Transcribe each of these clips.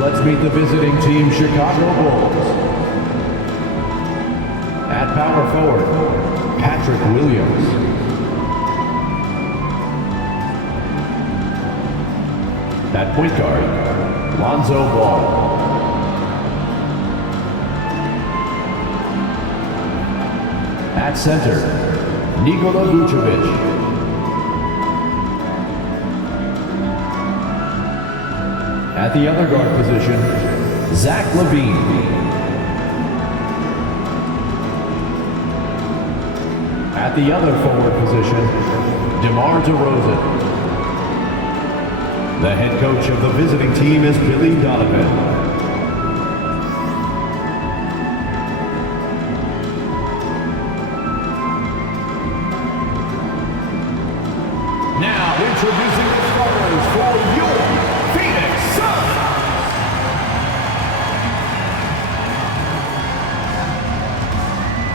Let's meet the visiting team, Chicago Bulls. At power forward, Patrick Williams. At point guard, Lonzo Ball. At center, Nikola Vucevic. At the other guard position, Zach LaVine. At the other forward position, DeMar DeRozan. The head coach of the visiting team is Billy Donovan. Now introducing the starters for your Phoenix Suns.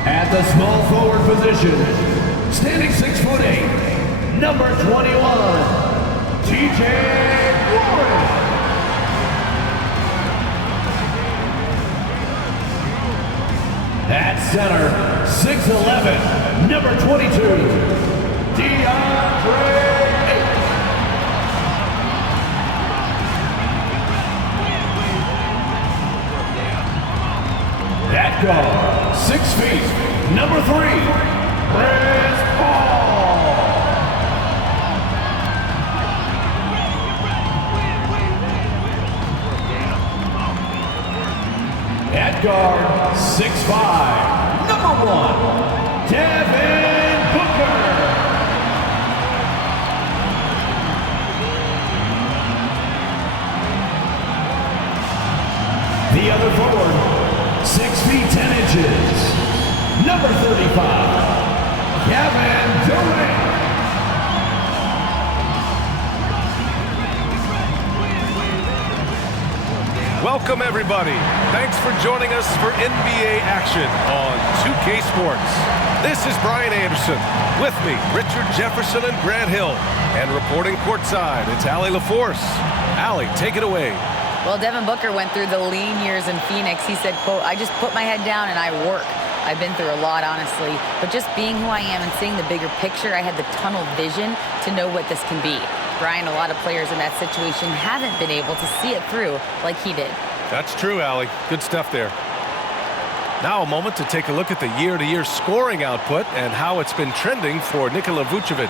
At the small forward position, standing 6'8", number 21, TJ Warren. At center, 6'11", number 22, DeAndre. At guard, 6 feet, number 3, Chris Paul. At guard, 6'5", number 1, Devin Booker. The other forward, 6 feet 10 inches, number 35, Kevin Durant. Welcome everybody. Thanks for joining us for NBA action on 2K Sports. This is Brian Anderson. With me, Richard Jefferson and Grant Hill. And reporting courtside, it's Allie LaForce. Allie, take it away. Well, Devin Booker went through the lean years in Phoenix. He said, quote, "I just put my head down and I work. I've been through a lot, honestly. But just being who I am and seeing the bigger picture, I had the tunnel vision to know what this can be." Brian, a lot of players in that situation haven't been able to see it through like he did. That's true, Allie. Good stuff there. Now a moment to take a look at the year-to-year scoring output and how it's been trending for Nikola Vucevic.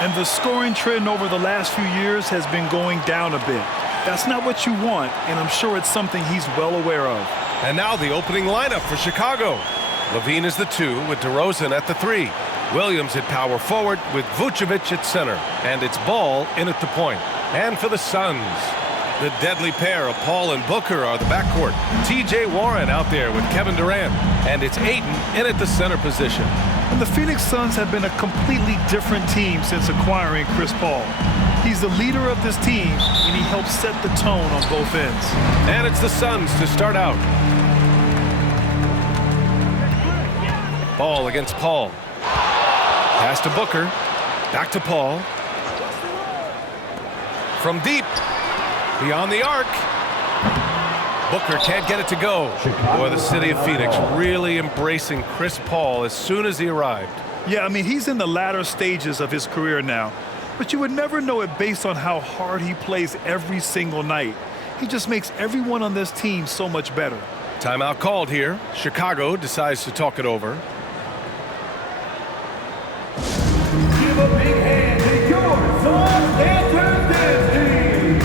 And the scoring trend over the last few years has been going down a bit. That's not what you want, and I'm sure it's something he's well aware of. And now the opening lineup for Chicago. LaVine is the 2 with DeRozan at the 3. Williams at power forward with Vucevic at center. And it's Ball in at the point. And for the Suns, the deadly pair of Paul and Booker are the backcourt. TJ Warren out there with Kevin Durant. And it's Ayton in at the center position. And the Phoenix Suns have been a completely different team since acquiring Chris Paul. He's the leader of this team, and he helps set the tone on both ends. And it's the Suns to start out. Ball against Paul. Pass to Booker. Back to Paul. From deep. Beyond the arc. Booker can't get it to go. Boy, the city of Phoenix really embracing Chris Paul as soon as he arrived. Yeah, I mean, he's in the latter stages of his career now. But you would never know it based on how hard he plays every single night. He just makes everyone on this team so much better. Timeout called here. Chicago decides to talk it over. Give a big hand to your Suns Dancers Dance Team.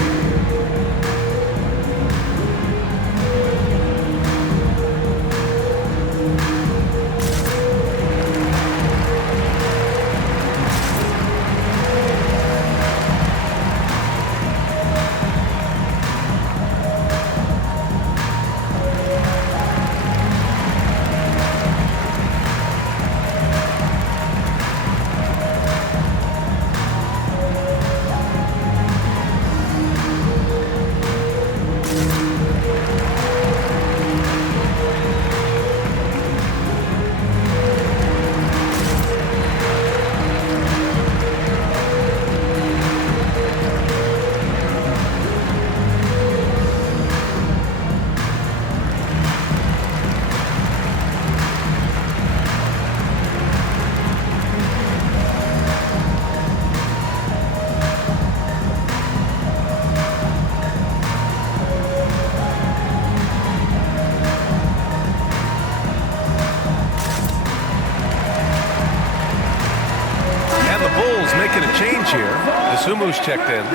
change here. Asumu's checked in.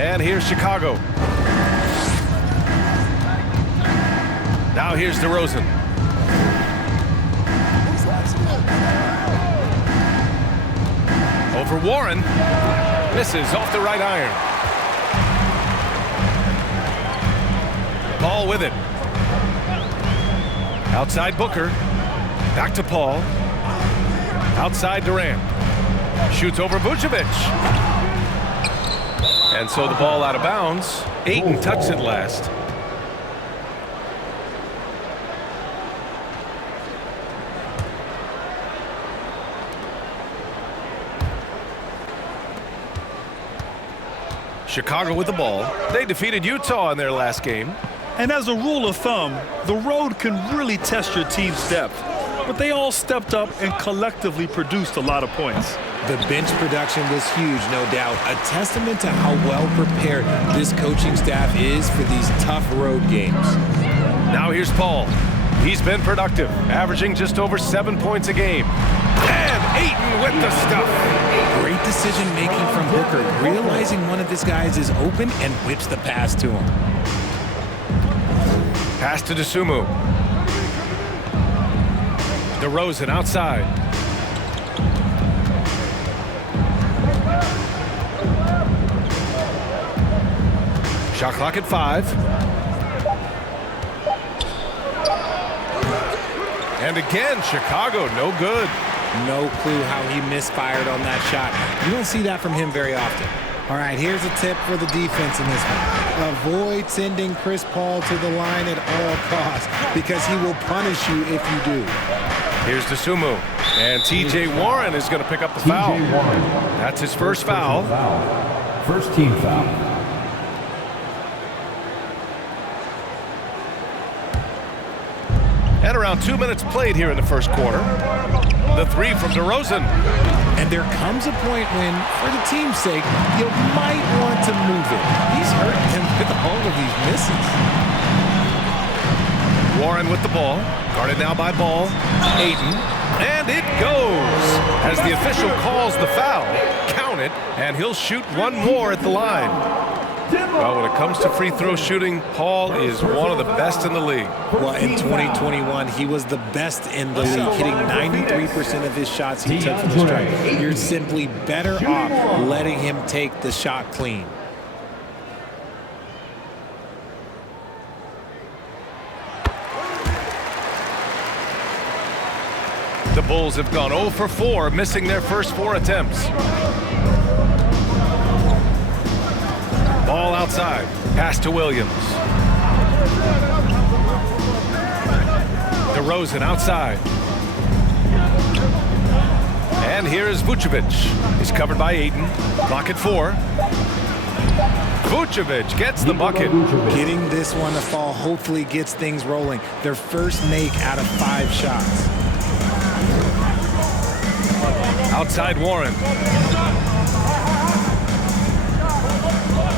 And here's Chicago. Now here's DeRozan. Over Warren. Misses off the right iron. Paul with it. Outside Booker. Back to Paul. Outside Durant. Shoots over Vucevic. And so the ball out of bounds. Ayton touched it last. Chicago with the ball. They defeated Utah in their last game. And as a rule of thumb, the road can really test your team's depth. But they all stepped up and collectively produced a lot of points. The bench production was huge, no doubt. A testament to how well prepared this coaching staff is for these tough road games. Now here's Paul. He's been productive, averaging just over 7 points a game. And Ayton with the stuff. Great decision-making from Booker, realizing one of his guys is open and whips the pass to him. Pass to Dosunmu. DeRozan outside. Shot clock at 5. And again, Chicago, no good. No clue how he misfired on that shot. You don't see that from him very often. All right, here's a tip for the defense in this one. Avoid sending Chris Paul to the line at all costs because he will punish you if you do. Here's Dosunmu. And T.J. Warren is going to pick up the foul. That's his first foul. First team foul. And around 2 minutes played here in the first quarter. The three from DeRozan. And there comes a point when, for the team's sake, you might want to move it. He's hurting him with all of these misses. Warren with the ball. Guarded now by Ball. Ayton. And it goes. As the official calls the foul, count it, and he'll shoot one more at the line. Well, when it comes to free throw shooting, Paul is one of the best in the league. Well, in 2021, he was the best in the league, hitting 93% of his shots he took from the stripe. You're simply better off letting him take the shot clean. The Bulls have gone 0 for 4, missing their first 4 attempts. Ball outside. Pass to Williams. DeRozan outside. And here's Vucevic. He's covered by Ayton. Clock at 4. Vucevic gets the bucket. Getting this one to fall hopefully gets things rolling. Their first make out of 5 shots. Outside Warren.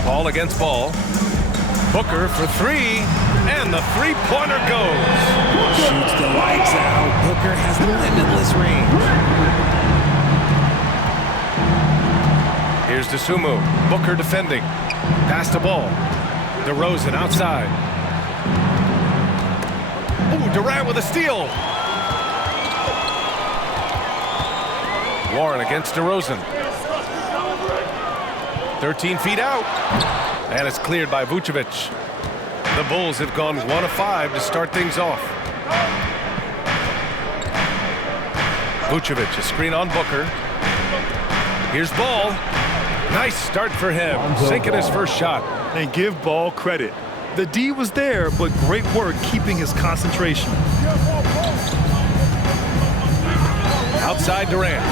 Ball against Ball. Booker for 3, and the three-pointer goes. Shoots the lights out. Booker has limitless range. Here's Dosunmu. Booker defending. Pass to Ball. DeRozan outside. Ooh, Durant with a steal. Warren against DeRozan. 13 feet out. And it's cleared by Vucevic. The Bulls have gone 1 of 5 to start things off. Vucevic, a screen on Booker. Here's Ball. Nice start for him, sinking his first shot. And give Ball credit. The D was there, but great work keeping his concentration. Outside Durant.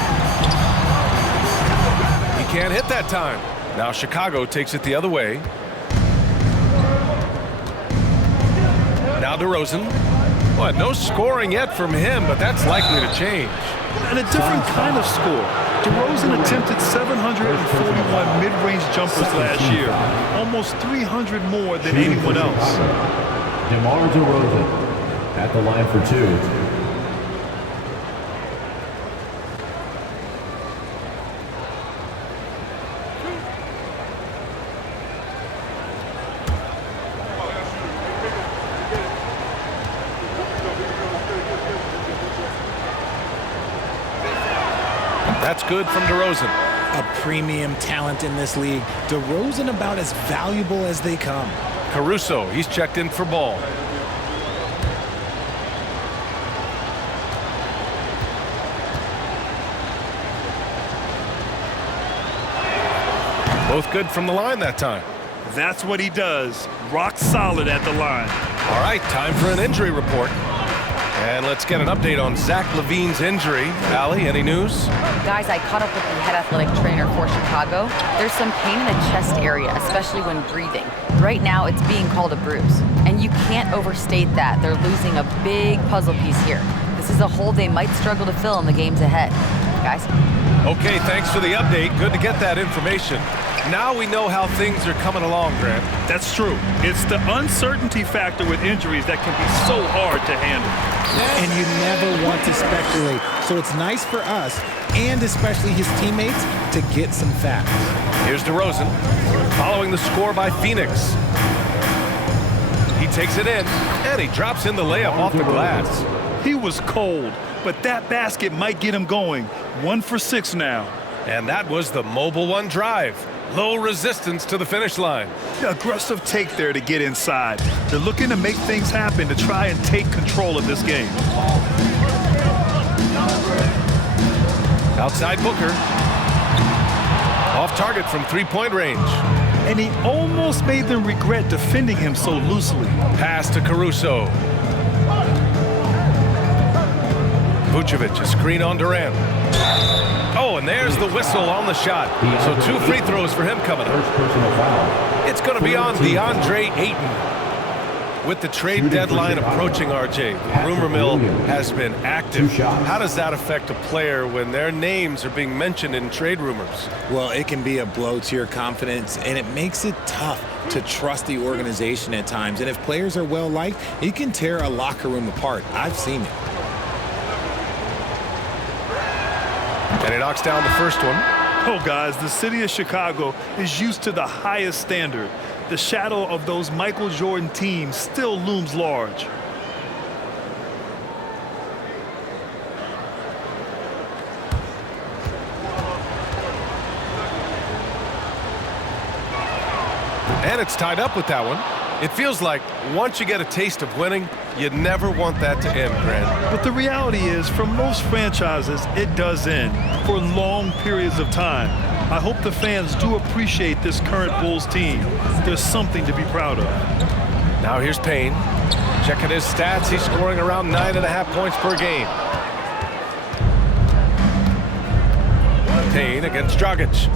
He can't hit that time. Now Chicago takes it the other way. Now DeRozan. Well, no scoring yet from him, but that's likely to change. And a different kind of score. DeRozan attempted 741 mid-range jumpers last year, almost 300 more than anyone else. DeMar DeRozan at the line for two. That's good from DeRozan. A premium talent in this league. DeRozan about as valuable as they come. Caruso, he's checked in for ball. Both good from the line that time. That's what he does. Rock solid at the line. All right, time for an injury report. And let's get an update on Zach LaVine's injury. Allie, any news? Guys, I caught up with the head athletic trainer for Chicago. There's some pain in the chest area, especially when breathing. Right now, it's being called a bruise. And you can't overstate that. They're losing a big puzzle piece here. This is a hole they might struggle to fill in the games ahead. Guys? Okay, thanks for the update. Good to get that information. Now we know how things are coming along, Grant. That's true. It's the uncertainty factor with injuries that can be so hard to handle. And you never want to speculate. So it's nice for us, and especially his teammates, to get some facts. Here's DeRozan, following the score by Phoenix. He takes it in, and he drops in the layup off the glass. He was cold, but that basket might get him going. 1 for 6 now. And that was the Mobile One drive. Low resistance to the finish line. Aggressive take there to get inside. They're looking to make things happen to try and take control of this game. Outside Booker. Off target from three-point range. And he almost made them regret defending him so loosely. Pass to Caruso. Vucevic, a screen on Durant. Oh, and there's the whistle on the shot. So 2 free throws for him coming up. It's going to be on DeAndre Ayton. With the trade deadline approaching, RJ, the rumor mill has been active. How does that affect a player when their names are being mentioned in trade rumors? Well, it can be a blow to your confidence, and it makes it tough to trust the organization at times. And if players are well-liked, it can tear a locker room apart. I've seen it. And he knocks down the first one. Oh, guys, the city of Chicago is used to the highest standard. The shadow of those Michael Jordan teams still looms large. And it's tied up with that one. It feels like once you get a taste of winning, you never want that to end, Grant. But the reality is, for most franchises, it does end for long periods of time. I hope the fans do appreciate this current Bulls team. There's something to be proud of. Now here's Payne. Checking his stats, he's scoring around 9.5 points per game. Payne against Dragic.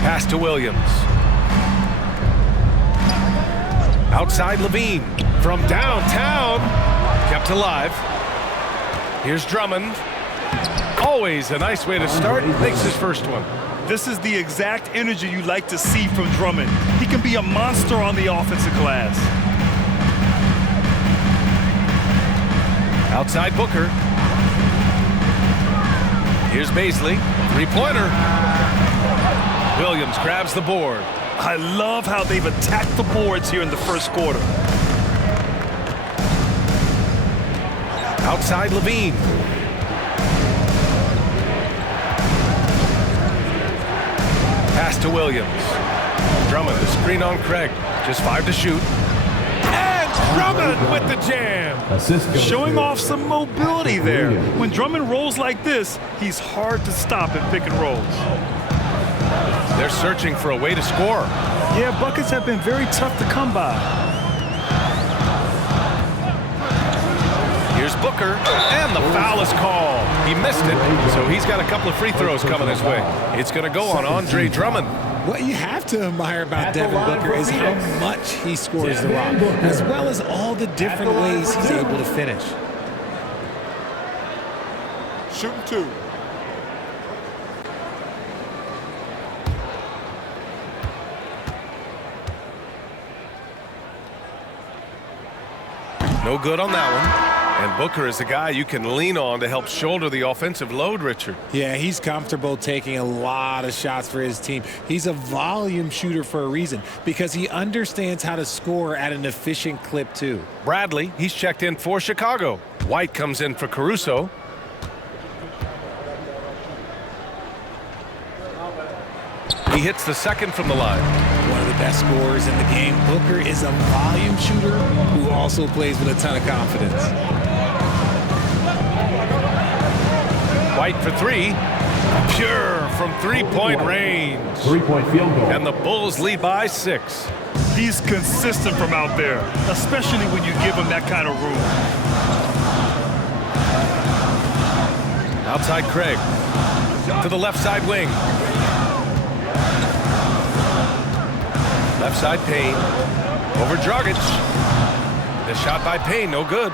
Pass to Williams. Outside LaVine from downtown. Kept alive. Here's Drummond. Always a nice way to start. Makes his first one. This is the exact energy you like to see from Drummond. He can be a monster on the offensive glass. Outside Booker. Here's Baisley. Three-pointer. Williams grabs the board. I love how they've attacked the boards here in the first quarter. Outside LaVine. Pass to Williams. Drummond, the screen on Craig. Just 5 to shoot. And Drummond with the jam. Showing off some mobility there. When Drummond rolls like this, he's hard to stop in pick and rolls. They're searching for a way to score. Yeah, buckets have been very tough to come by. Here's Booker, and the foul is called. He missed it, so he's got a couple of free throws coming his way. It's going to go on Andre Drummond. What you have to admire about Devin Booker is how much he scores the rock, as well as all the different ways he's able to finish. Shooting 2. No good on that one. And Booker is a guy you can lean on to help shoulder the offensive load, Richard. Yeah, he's comfortable taking a lot of shots for his team. He's a volume shooter for a reason, because he understands how to score at an efficient clip, too. Bradley, he's checked in for Chicago. White comes in for Caruso. He hits the second from the line. One of the best scorers in the game. Booker is a volume shooter who also plays with a ton of confidence. White for 3. Pure from three-point range. 3-point field goal. And the Bulls lead by 6. He's consistent from out there, especially when you give him that kind of room. Outside Craig. To the left side wing. Left side Payne. Over Dragic. The shot by Payne, no good.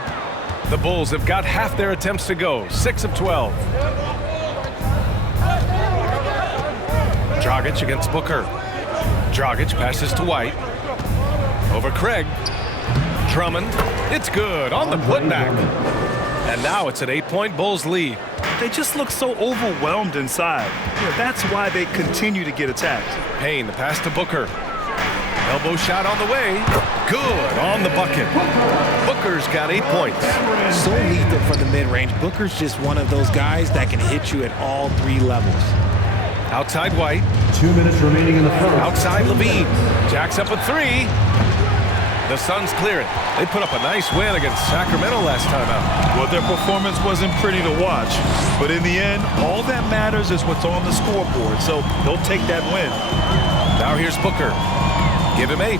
The Bulls have got half their attempts to go. 6 of 12. Dragic against Booker. Dragic passes to White. Over Craig. Drummond. It's good on the putback. And now it's an 8-point Bulls lead. They just look so overwhelmed inside. Yeah, that's why they continue to get attacked. Payne, the pass to Booker. Elbow shot on the way. Good on the bucket. Booker's got 8 points. So lethal from the mid-range. Booker's just one of those guys that can hit you at all 3 levels. Outside White. 2 minutes remaining in the first. Outside Levine. Jacks up a 3. The Suns clear it. They put up a nice win against Sacramento last time out. Well, their performance wasn't pretty to watch, but in the end, all that matters is what's on the scoreboard, so they'll take that win. Now here's Booker. Give him 8.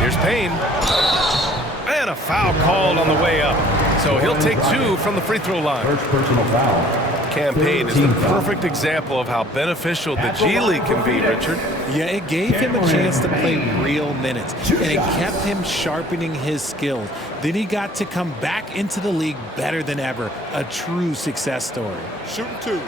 Here's Payne. And a foul called on the way up. So he'll take 2 from the free throw line. First personal foul. Campaign is the perfect example of how beneficial the G League can be, Richard. Yeah, it gave him a chance to play real minutes, and it kept him sharpening his skills. Then he got to come back into the league better than ever. A true success story. Shooting 2.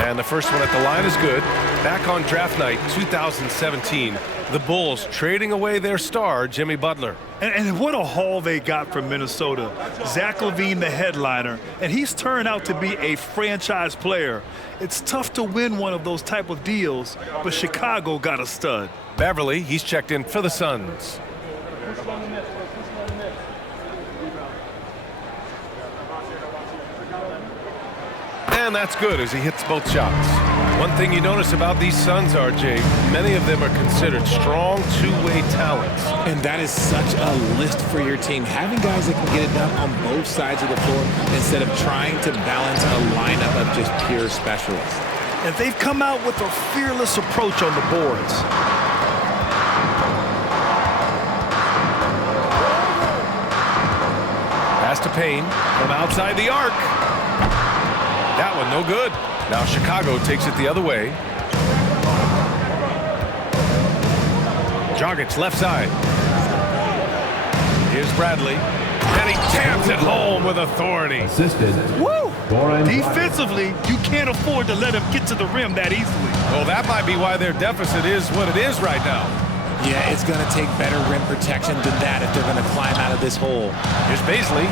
And the first one at the line is good. Back on draft night 2017, the Bulls trading away their star, Jimmy Butler. And what a haul they got from Minnesota. Zach LaVine, the headliner, and he's turned out to be a franchise player. It's tough to win one of those type of deals, but Chicago got a stud. Beverly, he's checked in for the Suns. And that's good as he hits both shots. One thing you notice about these Suns, RJ, many of them are considered strong two-way talents. And that is such a list for your team. Having guys that can get it done on both sides of the floor instead of trying to balance a lineup of just pure specialists. And they've come out with a fearless approach on the boards. Pass to Payne from outside the arc. That one no good. Now Chicago takes it the other way. Dragic left side. Here's Bradley. And he jams it home with authority. Assisted. Woo! Goran Defensively, you can't afford to let him get to the rim that easily. Well, that might be why their deficit is what it is right now. Yeah, it's going to take better rim protection than that if they're going to climb out of this hole. Here's Baisley.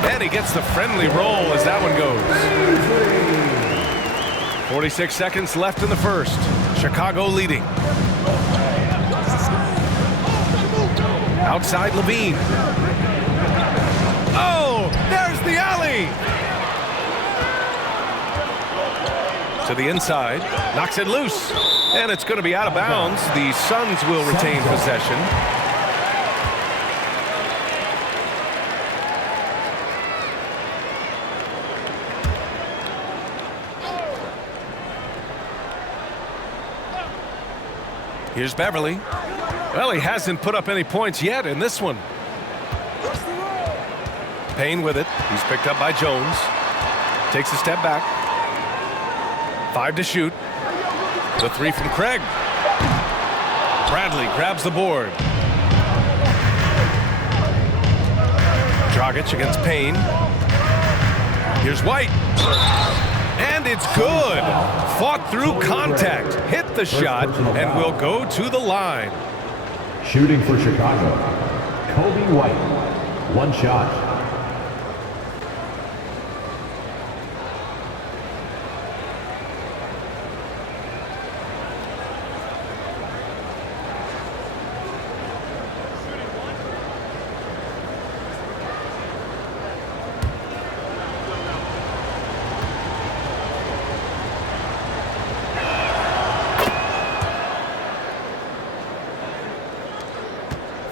And he gets the friendly roll as that one goes. 46 seconds left in the first. Chicago leading. Outside Levine. Oh, there's the alley. To the inside. Knocks it loose. And it's going to be out of bounds. The Suns will retain possession. Here's Beverly. Well, he hasn't put up any points yet in this one. Payne with it. He's picked up by Jones. Takes a step back. 5 to shoot. The 3 from Craig. Bradley grabs the board. Dragic against Payne. Here's White. And it's good. Fought through contact. Hit the shot and will go to the line. Shooting for Chicago, Kobe White. 1 shot.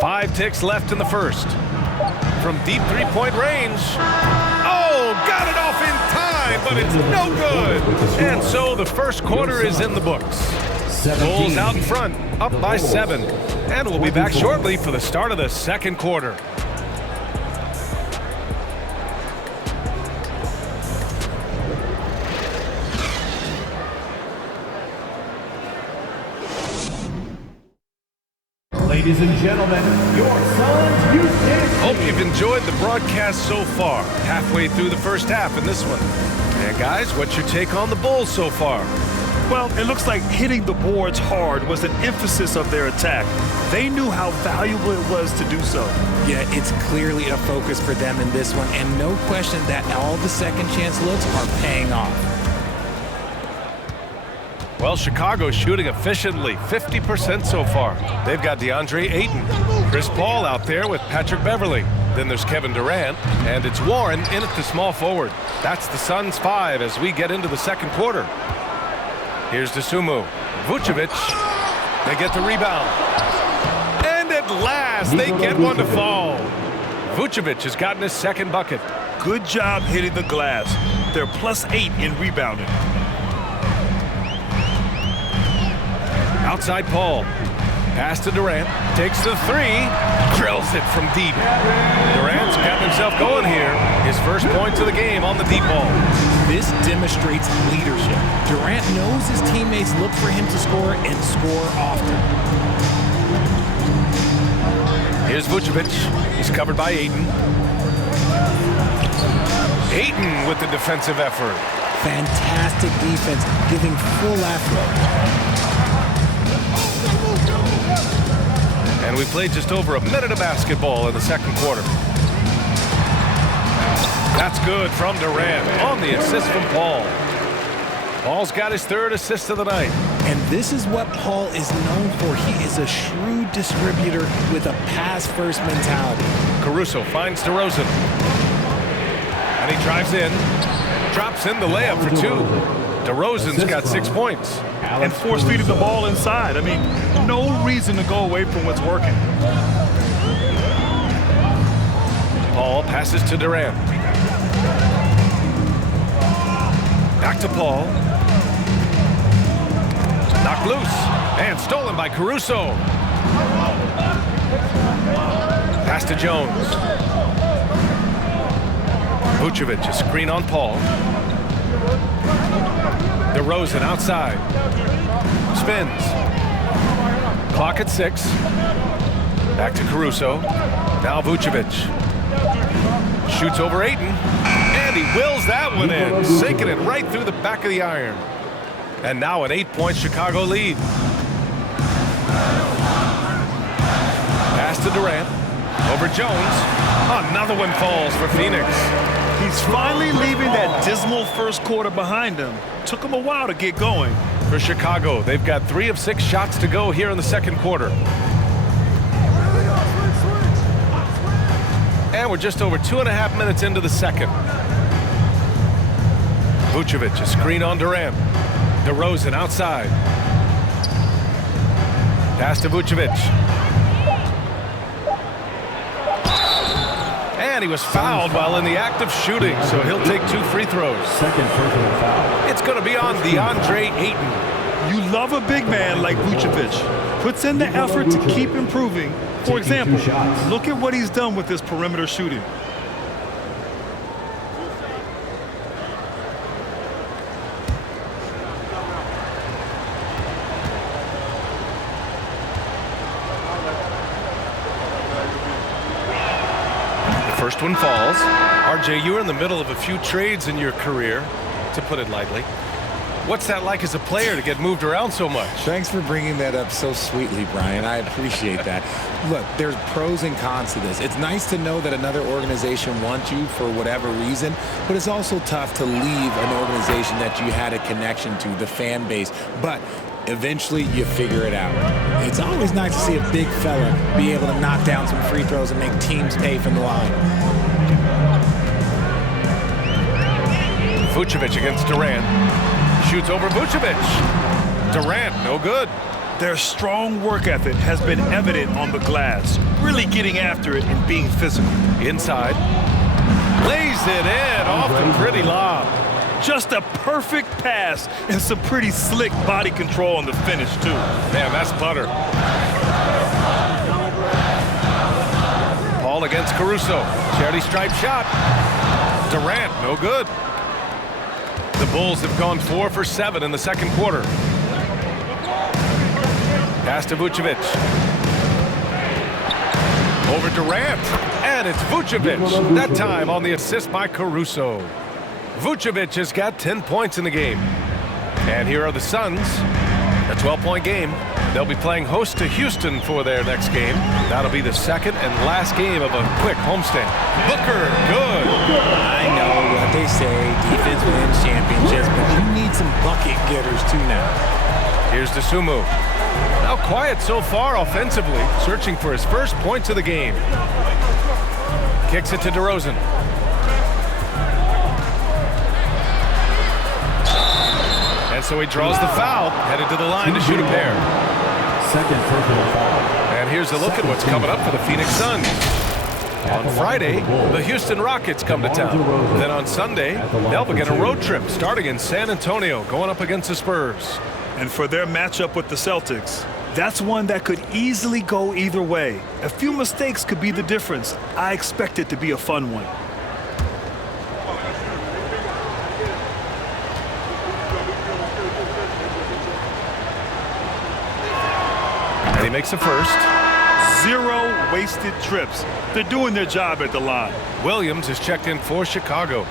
Five ticks left in the first. From deep three-point range. Oh, got it off in time, but it's no good. And so the first quarter is in the books. Bulls out in front, up by 7. And we'll be back shortly for the start of the second quarter. Ladies and gentlemen, your Suns Youth Dance. Hope you've enjoyed the broadcast so far. Halfway through the first half in this one. And guys, what's your take on the Bulls so far? Well, it looks like hitting the boards hard was an emphasis of their attack. They knew how valuable it was to do so. Yeah, it's clearly a focus for them in this one, and no question that all the second chance looks are paying off. Well, Chicago's shooting efficiently, 50% so far. They've got DeAndre Ayton, Chris Paul out there with Patrick Beverly. Then there's Kevin Durant, and it's Warren in at the small forward. That's the Suns' 5 as we get into the second quarter. Here's Dosunmu. Vucevic. They get the rebound. And at last, they get one to fall. Vucevic has gotten his second bucket. Good job hitting the glass. They're +8 in rebounding. Outside Paul. Pass to Durant. Takes the 3. Drills it from deep. Durant's got himself going here. His first points of the game on the deep ball. This demonstrates leadership. Durant knows his teammates look for him to score and score often. Here's Vucevic. He's covered by Ayton. Ayton with the defensive effort. Fantastic defense, giving full effort. And we played just over a minute of basketball in the second quarter. That's good from Durant on the assist from Paul. Paul's got his 3rd assist of the night. And this is what Paul is known for. He is a shrewd distributor with a pass-first mentality. Caruso finds DeRozan. And he drives in. Drops in the layup for 2. DeRozan's got 6 points. And force-feeding the ball inside. I mean, no reason to go away from what's working. Paul passes to Durant. Back to Paul. Knocked loose. And stolen by Caruso. Pass to Jones. Vucevic, a screen on Paul. DeRozan outside. Spins. Clock at 6. Back to Caruso. Now Vucevic. Shoots over Ayton. And he wills that one in. Sinking it right through the back of the iron. And now an 8-point Chicago lead. Pass to Durant. Over Jones. Another one falls for Phoenix. He's finally leaving that dismal first quarter behind him. Took him a while to get going. For Chicago, they've got 3 of 6 shots to go here in the second quarter. And we're just over 2.5 minutes into the second. Vucevic, a screen on Durant. DeRozan outside. Pass to Vucevic. And he was fouled while in the act of shooting, so he'll take 2 free throws. Second personal foul. It's going to be on DeAndre Ayton. You love a big man like Vucevic. Puts in the effort to keep improving. For example, shots. look at what he's done with his perimeter shooting. First one falls. RJ, you're in the middle of a few trades in your career, to put it lightly. What's that like as a player to get moved around so much? Thanks for bringing that up so sweetly, Brian. I appreciate that. Look, there's pros and cons to this. It's nice to know that another organization wants you for whatever reason, but it's also tough to leave an organization that you had a connection to, the fan base. But eventually you figure it out. It's always nice to see a big fella be able to knock down some free throws and make teams pay from the line. Vucevic against Durant. Shoots over Vucevic. Durant, no good. Their strong work ethic has been evident on the glass, really getting after it and being physical. Inside. Lays it in off the pretty lob. Just a perfect pass and some pretty slick body control on the finish, too. Man, that's butter. Paul against Caruso. Charity stripe shot. Durant, no good. The Bulls have gone 4 for 7 in the second quarter. Pass to Vucevic. Over Durant. And it's Vucevic. That time on the assist by Caruso. Vucevic has got 10 points in the game. And here are the Suns. A 12-point game. They'll be playing host to Houston for their next game. That'll be the second and last game of a quick homestand. Booker, good. I know what they say, defense wins championships, but you need some bucket getters too now. Here's Dosunmu. Now quiet so far offensively, searching for his first points of the game. Kicks it to DeRozan. And so he draws the foul, headed to the line to shoot a pair. Second personal foul. And here's a look at what's coming up for the Phoenix Suns. On Friday, the Houston Rockets come to town. Then on Sunday, they'll begin a road trip starting in San Antonio, going up against the Spurs. And for their matchup with the Celtics, that's one that could easily go either way. A few mistakes could be the difference. I expect it to be a fun one. And he makes a first. 0 wasted trips. They're doing their job at the line. Williams is checked in for Chicago.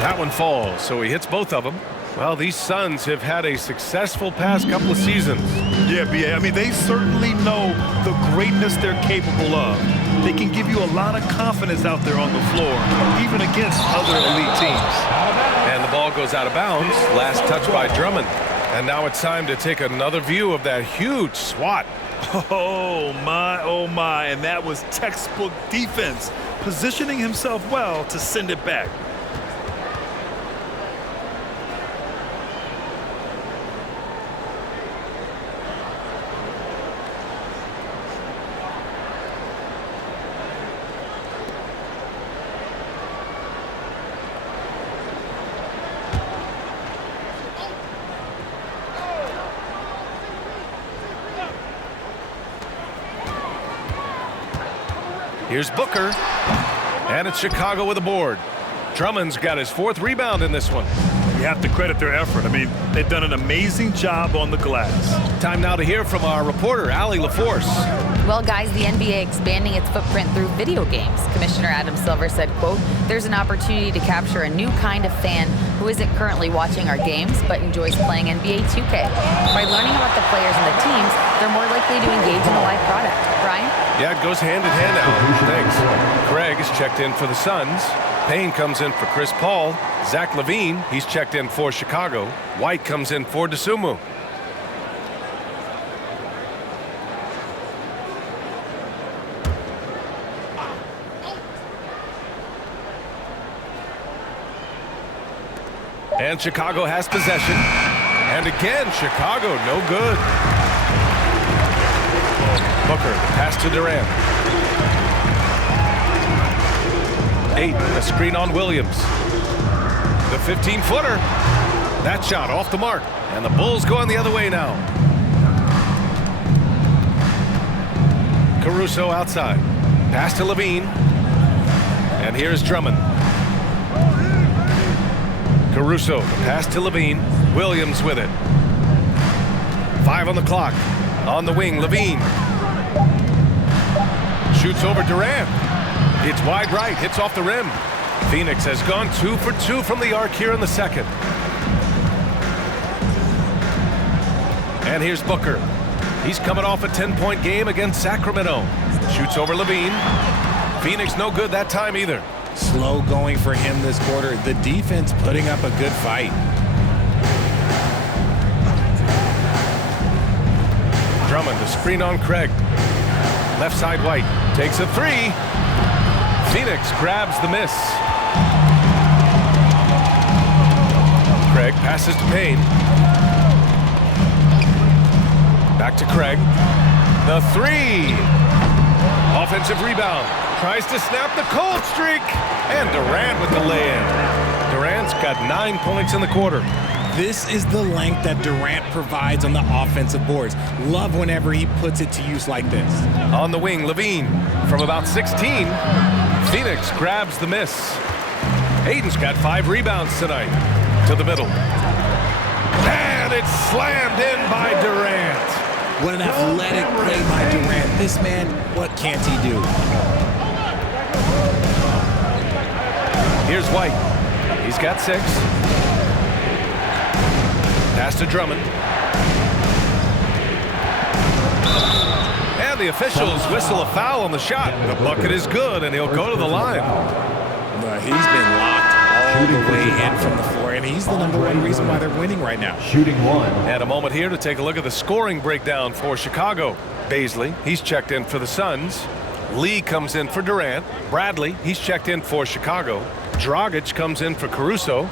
That one falls, so he hits both of them. Well, these Suns have had a successful past couple of seasons. Yeah, B.A. I mean, they certainly know the greatness they're capable of. They can give you a lot of confidence out there on the floor, even against other elite teams. And the ball goes out of bounds. Last touch by Drummond. And now it's time to take another view of that huge swat. Oh, my. And that was textbook defense, positioning himself well to send it back. Here's Booker, and it's Chicago with a board. Drummond's got his 4th rebound in this one. You have to credit their effort. I mean, they've done an amazing job on the glass. Time now to hear from our reporter, Allie LaForce. Well, guys, the NBA expanding its footprint through video games. Commissioner Adam Silver said, quote, "There's an opportunity to capture a new kind of fan who isn't currently watching our games but enjoys playing NBA 2K. By learning about the players and the teams, they're more likely to engage in the live product." Brian? Yeah, it goes hand in hand now. Thanks. Craig is checked in for the Suns. Payne comes in for Chris Paul. Zach LaVine, he's checked in for Chicago. White comes in for Dosunmu. And Chicago has possession. And again, Chicago no good. Booker, pass to Durant. 8, a screen on Williams. The 15-footer. That shot off the mark. And the Bulls going the other way now. Caruso outside. Pass to Levine. And here's Drummond. Caruso, pass to Levine. Williams with it. 5 on the clock. On the wing, Levine. Shoots over Durant. It's wide right, hits off the rim. Phoenix has gone 2 for 2 from the arc here in the second. And here's Booker. He's coming off a 10-point game against Sacramento. Shoots over Levine. Phoenix no good that time either. Slow going for him this quarter. The defense putting up a good fight. Drummond, the screen on Craig. Left side White takes a 3. Phoenix grabs the miss. Craig passes to Payne. Back to Craig. The 3. Offensive rebound. Tries to snap the cold streak. And Durant with the lay-in. Durant's got 9 points in the quarter. This is the length that Durant provides on the offensive boards. Love whenever he puts it to use like this. On the wing, Levine from about 16. Phoenix grabs the miss. Hayden's got 5 rebounds tonight. To the middle. And it's slammed in by Durant. What an athletic play by Durant. This man, what can't he do? Here's White. He's got 6. Pass to Drummond. And the officials whistle a foul on the shot. The bucket is good, and he'll go to the line. He's been locked all the way in from the floor, and he's the #1 reason why they're winning right now. Shooting 1. And a moment here to take a look at the scoring breakdown for Chicago. Baisley, he's checked in for the Suns. Lee comes in for Durant. Bradley, he's checked in for Chicago. Dragic comes in for Caruso.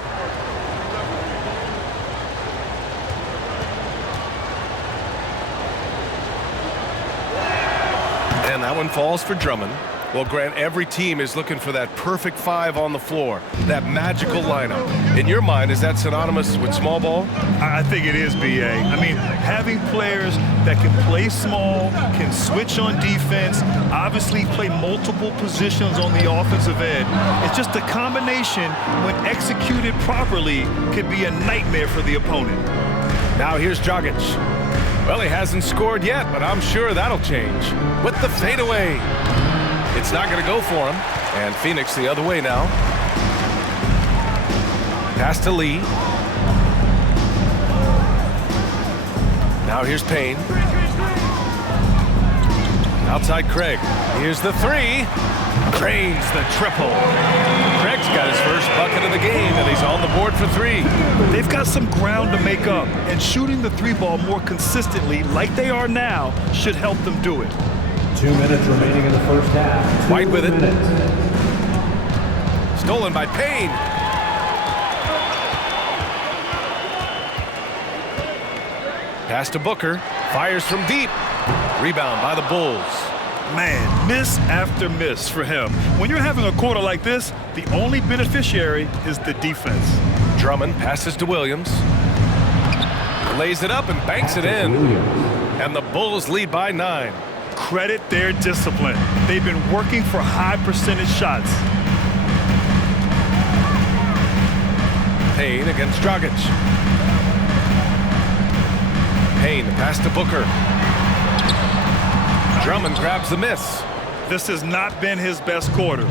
And that one falls for Drummond. Well, Grant, every team is looking for that perfect 5 on the floor, that magical lineup. In your mind, is that synonymous with small ball? I think it is, B.A. I mean, having players that can play small, can switch on defense, obviously play multiple positions on the offensive end. It's just a combination, when executed properly, could be a nightmare for the opponent. Now here's Dragic. Well, he hasn't scored yet, but I'm sure that'll change. With the fadeaway. It's not going to go for him. And Phoenix the other way now. Pass to Lee. Now here's Payne. Outside Craig. Here's the 3. Drains the triple. Craig's got his first bucket of the game, and he's on the board for 3. They've got some ground to make up, and shooting the 3-ball more consistently like they are now should help them do it. 2 minutes remaining in the first half. White with it. Minutes. Stolen by Payne. Pass to Booker. Fires from deep. Rebound by the Bulls. Man, miss after miss for him. When you're having a quarter like this, the only beneficiary is the defense. Drummond passes to Williams. Lays it up and banks it in. And the Bulls lead by 9. Credit their discipline. They've been working for high percentage shots. Payne against Dragic. Payne, pass to Booker. Drummond grabs the miss. This has not been his best quarter.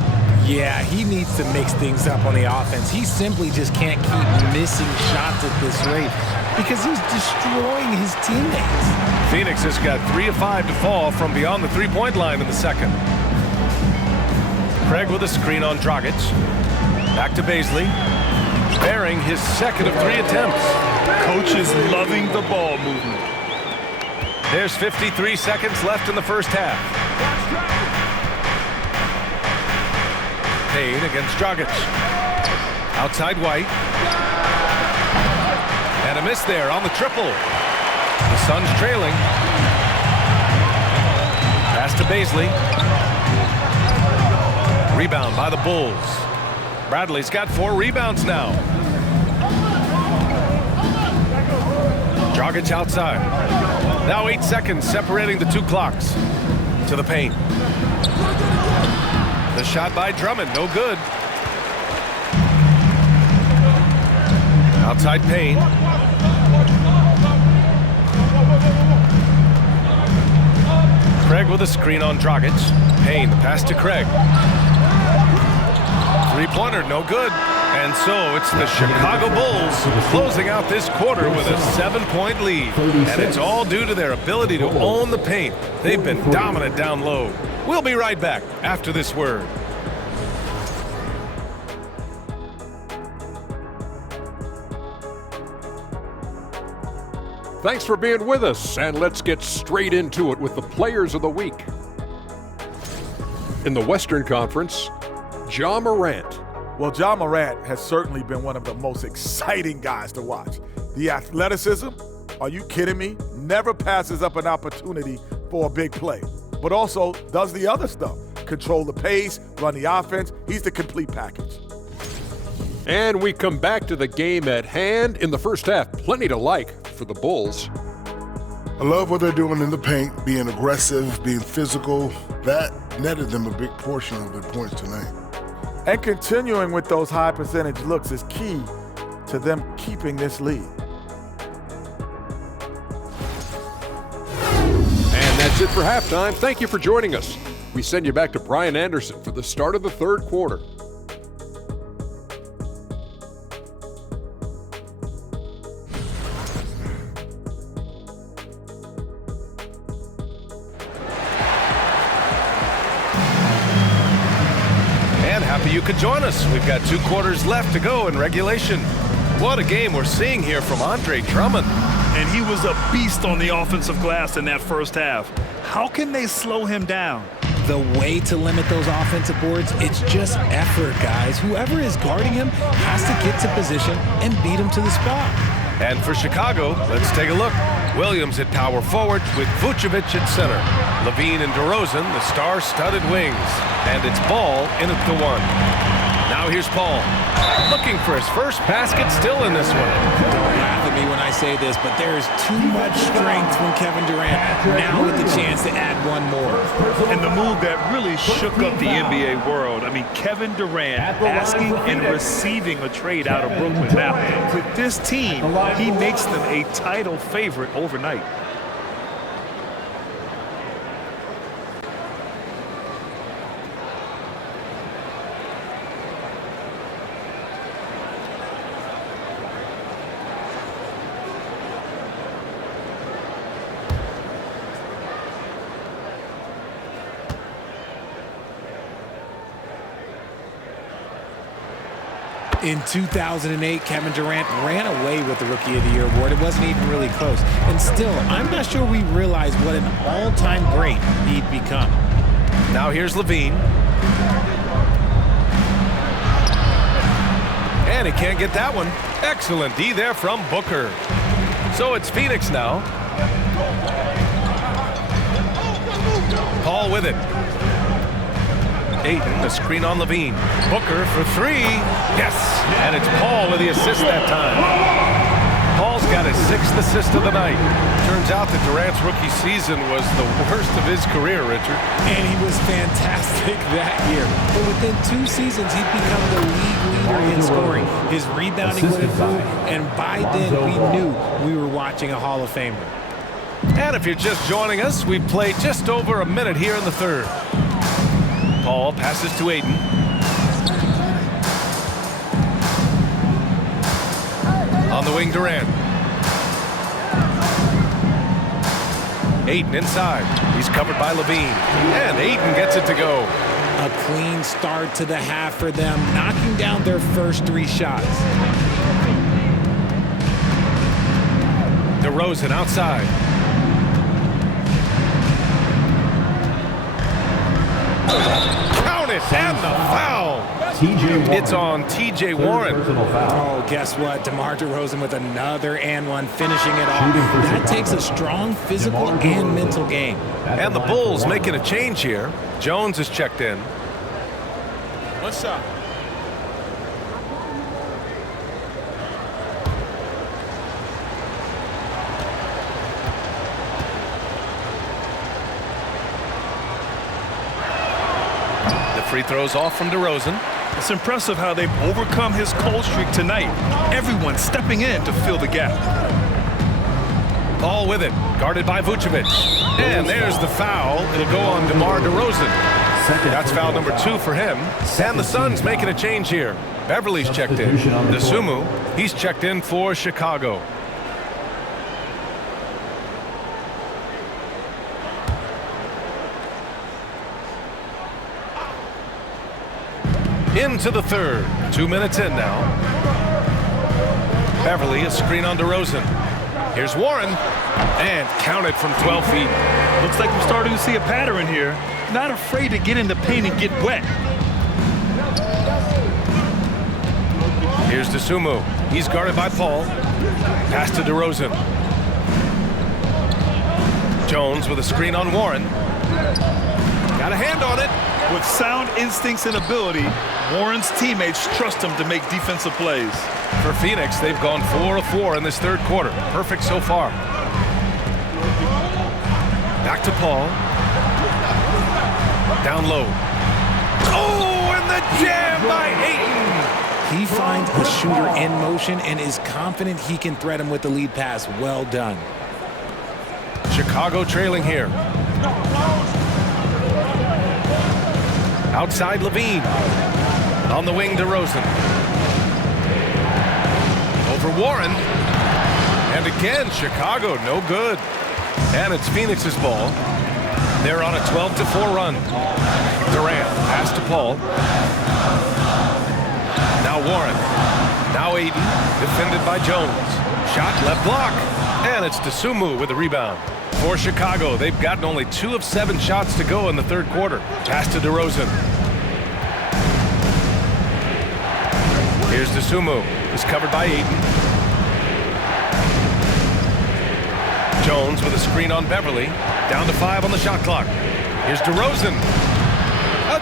Yeah, he needs to mix things up on the offense. He simply just can't keep missing shots at this rate because he's destroying his teammates. Phoenix has got 3 of 5 to fall from beyond the 3-point line in the second. Craig with a screen on Dragic. Back to Baisley. Bearing his second of 3 attempts. Coach is loving the ball movement. There's 53 seconds left in the first half. Payne against Dragic. Outside White. And a miss there on the triple. The Suns trailing. to Baisley. Rebound by the Bulls. Bradley's got 4 rebounds now. Dragic outside. Now 8 seconds separating the 2 clocks. To the paint. The shot by Drummond, no good. Outside Payne. Craig with a screen on Dragic. Payne, the pass to Craig. 3-pointer, no good. And so it's the Chicago Bulls closing out this quarter with a 7-point lead. And it's all due to their ability to own the paint. They've been dominant down low. We'll be right back after this word. Thanks for being with us, and let's get straight into it with the Players of the Week. In the Western Conference, Ja Morant. Well, Ja Morant has certainly been one of the most exciting guys to watch. The athleticism, are you kidding me? Never passes up an opportunity for a big play, but also does the other stuff. Control the pace, run the offense. He's the complete package. And we come back to the game at hand. In the first half, plenty to like for the Bulls. I love what they're doing in the paint, being aggressive, being physical. That netted them a big portion of their points tonight. And continuing with those high percentage looks is key to them keeping this lead. And that's it for halftime. Thank you for joining us. We send you back to Brian Anderson for the start of the third quarter. You could join us. We've got 2 quarters left to go in regulation. What a game we're seeing here from Andre Drummond. And he was a beast on the offensive glass in that first half. How can they slow him down? The way to limit those offensive boards, it's just effort, guys. Whoever is guarding him has to get to position and beat him to the spot. And for Chicago, let's take a look. Williams at power forward with Vucevic at center. Levine and DeRozan, the star-studded wings. And it's Ball in at the 1. Now here's Paul. Looking for his first basket still in this one. Don't laugh at me when I say this, but there's too much strength from Kevin Durant. Now with the chance to add one more. And the move that really shook up the NBA world. I mean, Kevin Durant asking and receiving a trade out of Brooklyn. Now, with this team, he makes them a title favorite overnight. In 2008, Kevin Durant ran away with the Rookie of the Year award. It wasn't even really close. And still, I'm not sure we realize what an all-time great he'd become. Now here's Levine. And he can't get that one. Excellent D there from Booker. So it's Phoenix now. Paul with it. Ayton, the screen on Levine. Booker for 3. Yes! And it's Paul with the assist that time. Paul's got his 6th assist of the night. Turns out that Durant's rookie season was the worst of his career, Richard. And he was fantastic that year. But within 2 seasons, he'd become the league leader in scoring. His rebounding would improve, and by then we knew we were watching a Hall of Famer. And if you're just joining us, we've played just over a minute here in the third. Paul passes to Ayton. On the wing, Durant. Ayton inside. He's covered by Levine. And Ayton gets it to go. A clean start to the half for them, knocking down their first 3 shots. DeRozan outside. Counting it, and the foul. It's on T.J. Warren. Oh, guess what? DeMar DeRozan with another and one, finishing it off. That takes a strong physical and mental game. And the Bulls making a change here. Jones is checked in. One shot. The free throws off from DeRozan. It's impressive how they've overcome his cold streak tonight. Everyone stepping in to fill the gap. Ball with it, guarded by Vucevic. And there's the foul. It'll go on DeMar DeRozan. That's foul number 2 for him. And the Suns making a change here. Beverly's checked in. Dosunmu, he's checked in for Chicago. Into the third. 2 minutes in now. Beverly, a screen on DeRozan. Here's Warren. And counted from 12 feet. Looks like we're starting to see a pattern here. Not afraid to get in the paint and get wet. Here's Dosunmu. He's guarded by Paul. Pass to DeRozan. Jones with a screen on Warren. Got a hand on it. With sound instincts and ability, Warren's teammates trust him to make defensive plays. For Phoenix, they've gone 4 of 4 in this third quarter. Perfect so far. Back to Paul. Down low. Oh, and the jam by Ayton. He finds a shooter in motion and is confident he can threat him with the lead pass. Well done. Chicago trailing here. Outside Levine. On the wing, DeRozan. Over Warren. And again, Chicago, no good. And it's Phoenix's ball. They're on a 12-4 run. Durant, pass to Paul. Now Warren. Now Ayton, defended by Jones. Shot left block. And it's Dosunmu with the rebound. For Chicago, they've gotten only 2 of 7 shots to go in the third quarter. Pass to DeRozan. Here's Dosunmu. He's covered by Ayton. Jones with a screen on Beverly. Down to 5 on the shot clock. Here's DeRozan.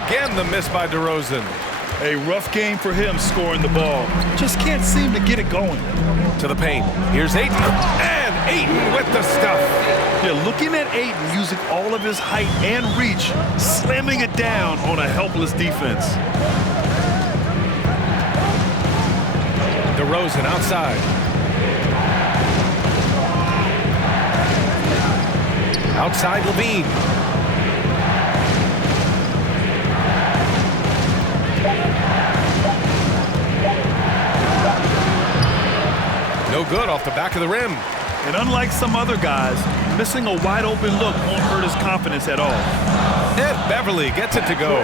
Again, the miss by DeRozan. A rough game for him scoring the ball. Just can't seem to get it going. To the paint. Here's Ayton. And Ayton with the stuff. Yeah, looking at Ayton using all of his height and reach, slamming it down on a helpless defense. DeRozan outside. Outside Levine. No good off the back of the rim. And unlike some other guys, missing a wide open look won't hurt his confidence at all. And Beverly gets it to go.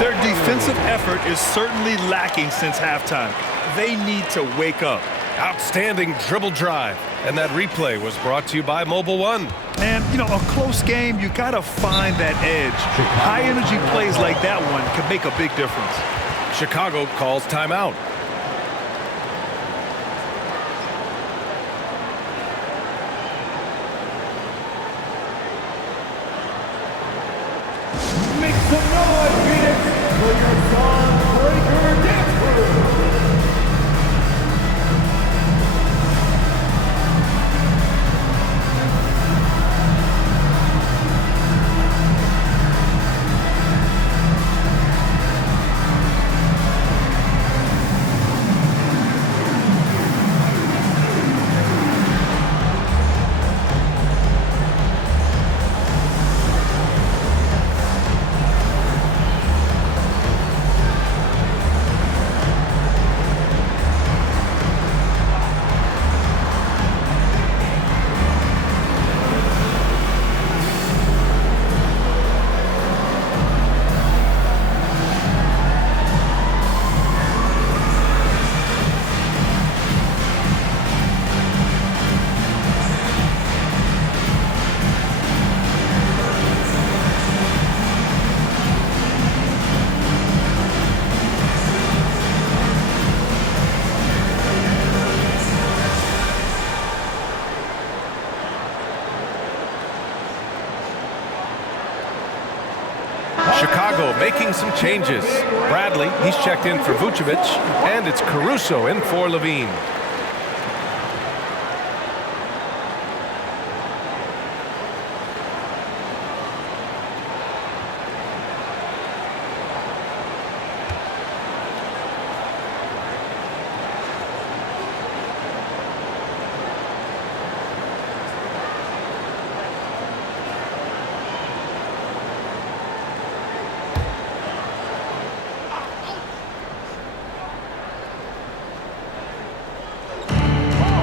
Their defensive effort is certainly lacking since halftime. They need to wake up. Outstanding dribble drive. And that replay was brought to you by Mobile One. And, you know, a close game, you got to find that edge. High-energy plays like that one can make a big difference. Chicago calls timeout. Make some noise, Phoenix, for your song breaker dance crew. Chicago making some changes. Bradley, he's checked in for Vucevic, and it's Caruso in for Levine.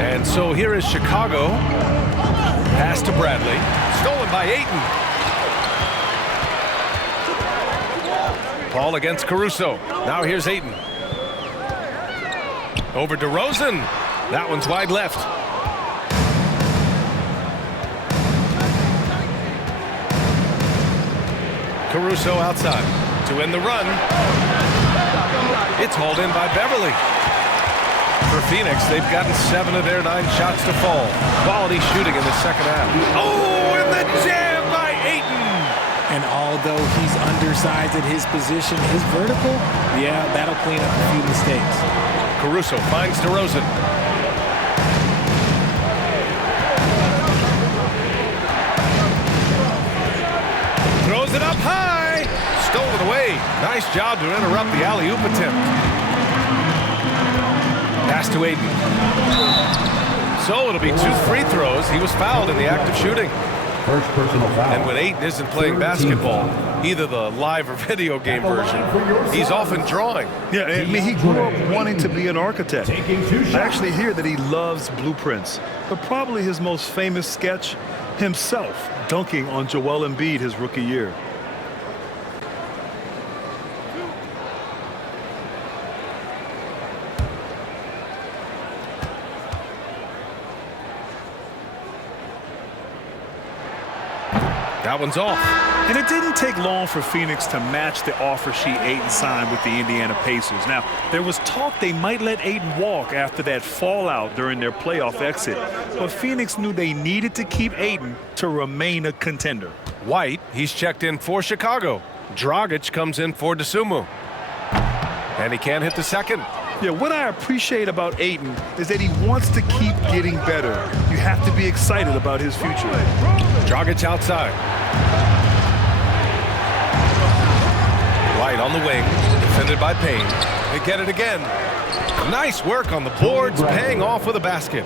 And so here is Chicago. Pass to Bradley. Stolen by Ayton. Paul against Caruso. Now here's Ayton. Over DeRozan. That one's wide left. Caruso outside to win the run. It's hauled in by Beverly. For Phoenix, they've gotten 7 of their 9 shots to fall. Quality shooting in the second half. Oh, and the jam by Ayton! And although he's undersized at his position, his vertical, yeah, that'll clean up a few mistakes. Caruso finds DeRozan. Throws it up high. Stolen away. Nice job to interrupt the alley-oop attempt. Pass to Ayton. So it'll be 2 free throws. He was fouled in the act of shooting. First personal foul. And when Ayton isn't playing basketball, either the live or video game version, he's often drawing. Yeah, I mean, he grew up wanting to be an architect. I actually hear that he loves blueprints, but probably his most famous sketch, himself dunking on Joel Embiid his rookie year. That one's off. And it didn't take long for Phoenix to match the offer sheet Ayton signed with the Indiana Pacers. Now, there was talk they might let Ayton walk after that fallout during their playoff exit. But Phoenix knew they needed to keep Ayton to remain a contender. White, he's checked in for Chicago. Dragic comes in for DeSumo. And he can't hit the second. Yeah, what I appreciate about Ayton is that he wants to keep getting better. You have to be excited about his future. Dragic outside. White on the wing, defended by Payne. They get it again. Nice work on the boards, paying off with a basket.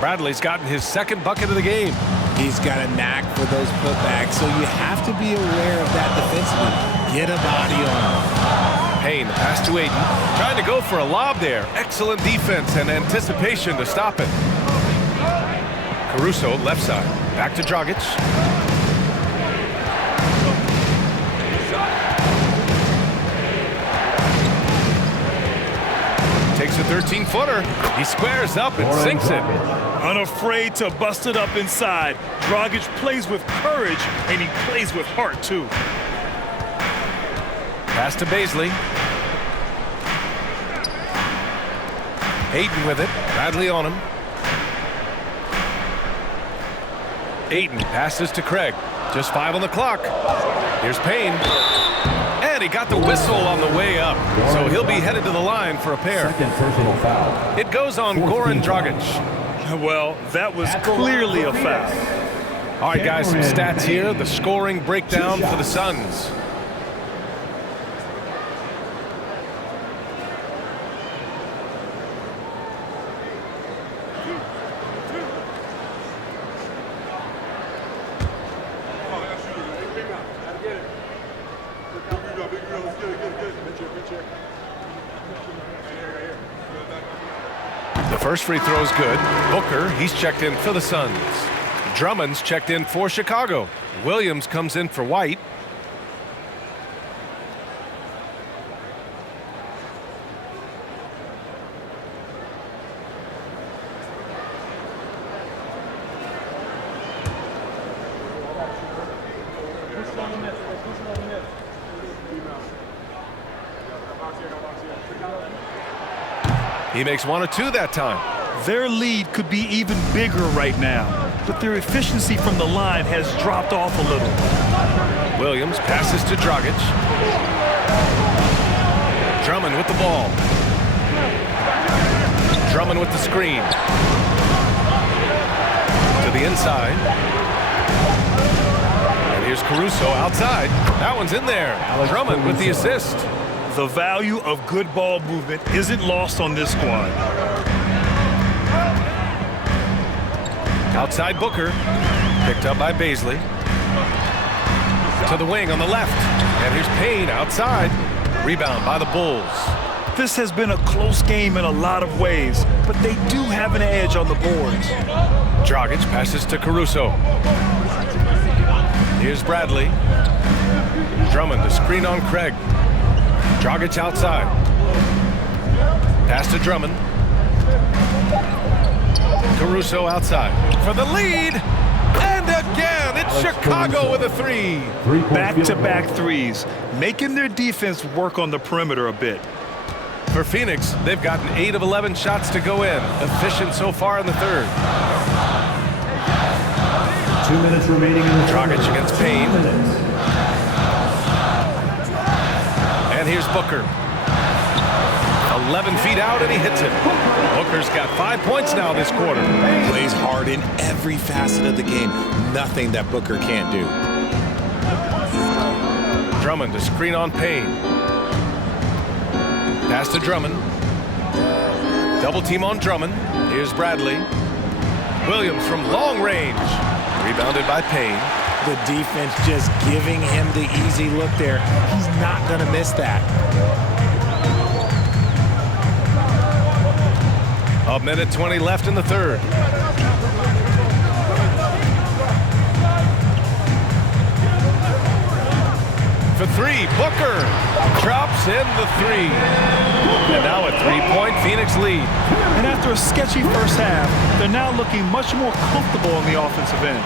Bradley's gotten his second bucket of the game. He's got a knack for those putbacks, so you have to be aware of that defensively. Get a body on him. Payne, pass to Ayton. Trying to go for a lob there. Excellent defense and anticipation to stop it. Caruso, left side. Back to Dragic. Takes a 13-footer. He squares up and sinks it. Unafraid to bust it up inside. Dragic plays with courage, and he plays with heart, too. Pass to Baisley. Ayton with it. Bradley on him. Ayton passes to Craig. Just 5 on the clock. Here's Payne. And he got the whistle on the way up. So he'll be headed to the line for a pair. Second personal foul. It goes on Goran Dragic. Well, that was clearly a foul. All right, guys, some stats here. The scoring breakdown for the Suns. The first free throw is good. Booker, he's checked in for the Suns. Drummond's checked in for Chicago. Williams comes in for White. He makes 1 of 2 that time. Their lead could be even bigger right now, but their efficiency from the line has dropped off a little. Williams passes to Dragic. Drummond with the ball. Drummond with the screen. To the inside. And here's Caruso outside. That one's in there. Drummond with the assist. The value of good ball movement isn't lost on this squad. Outside Booker. Picked up by Baisley. To the wing on the left. And here's Payne outside. Rebound by the Bulls. This has been a close game in a lot of ways, but they do have an edge on the boards. Dragic passes to Caruso. Here's Bradley. Drummond to screen on Craig. Dragic outside. Pass to Drummond. Caruso outside for the lead. And again, it's Chicago with a three. Back-to-back threes, making their defense work on the perimeter a bit. For Phoenix, they've gotten 8 of 11 shots to go in. Efficient so far in the third. 2 minutes remaining in the Dragic against Payne. 2 minutes. And here's Booker. 11 feet out, and he hits it. Booker's got 5 points now this quarter. Plays hard in every facet of the game. Nothing that Booker can't do. Drummond to screen on Payne. Pass to Drummond. Double team on Drummond. Here's Bradley. Williams from long range. Rebounded by Payne. The defense just giving him the easy look there. He's not going to miss that. A minute 20 left in the third. For three, Booker drops in the three. And now a 3-point Phoenix lead. And after a sketchy first half, they're now looking much more comfortable on the offensive end.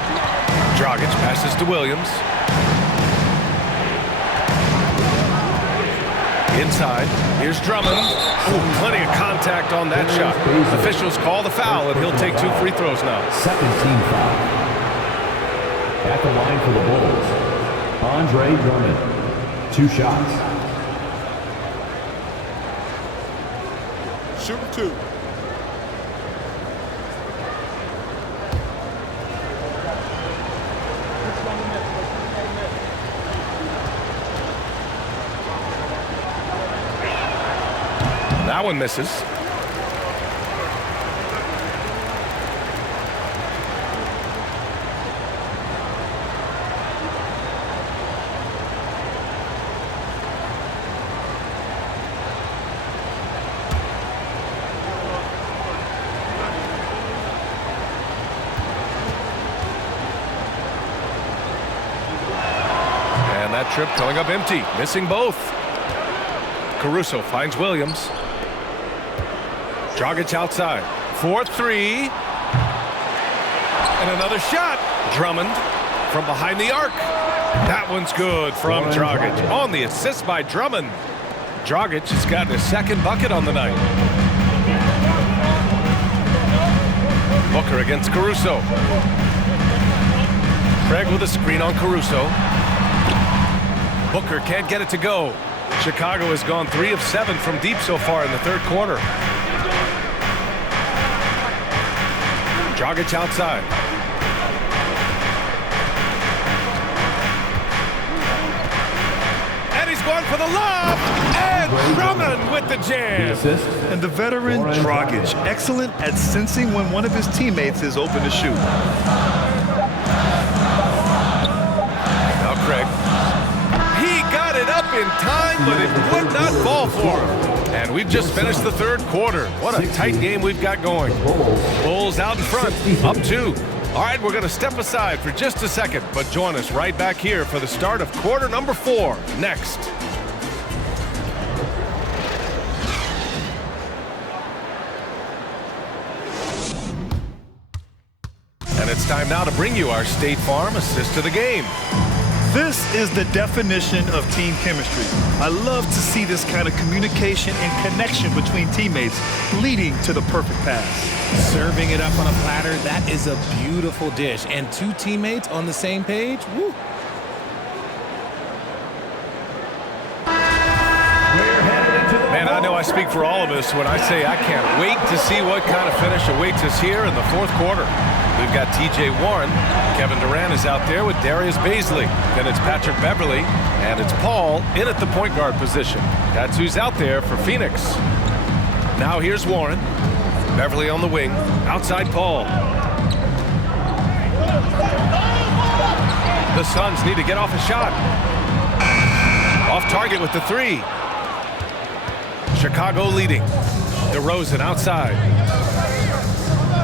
Dragic passes to Williams. Inside, here's Drummond. Ooh, plenty of contact on that shot. Officials call the foul, and he'll take 2 free throws now. Second team foul. At the line for the Bulls, Andre Drummond. 2 shots. Shooting 2. That one misses. And that trip coming up empty, missing both. Caruso finds Williams. Dragic outside. 4-3. And another shot. Drummond from behind the arc. That one's good from Dragic. On the assist by Drummond. Dragic has gotten his second bucket on the night. Booker against Caruso. Craig with a screen on Caruso. Booker can't get it to go. Chicago has gone 3 of 7 from deep so far in the third quarter. Dragic outside. And he's going for the lob. And Drummond with the jam. And the veteran Dragic, excellent at sensing when one of his teammates is open to shoot. Now Craig. He got it up in time, but it would not fall for him. And we've just finished the third quarter. What a tight game we've got going. Bulls out in front, up 2. All right, we're going to step aside for just a second, but join us right back here for the start of quarter number 4 next. And it's time now to bring you our State Farm assist of the game. This is the definition of team chemistry. I love to see this kind of communication and connection between teammates leading to the perfect pass. Serving it up on a platter, that is a beautiful dish. And 2 teammates on the same page, woo. And I know I speak for all of us when I say I can't wait to see what kind of finish awaits us here in the fourth quarter. We've got T.J. Warren. Kevin Durant is out there with Darius Baisley. Then it's Patrick Beverley. And it's Paul in at the point guard position. That's who's out there for Phoenix. Now here's Warren. Beverley on the wing. Outside Paul. The Suns need to get off a shot. Off target with the three. Chicago leading. DeRozan outside.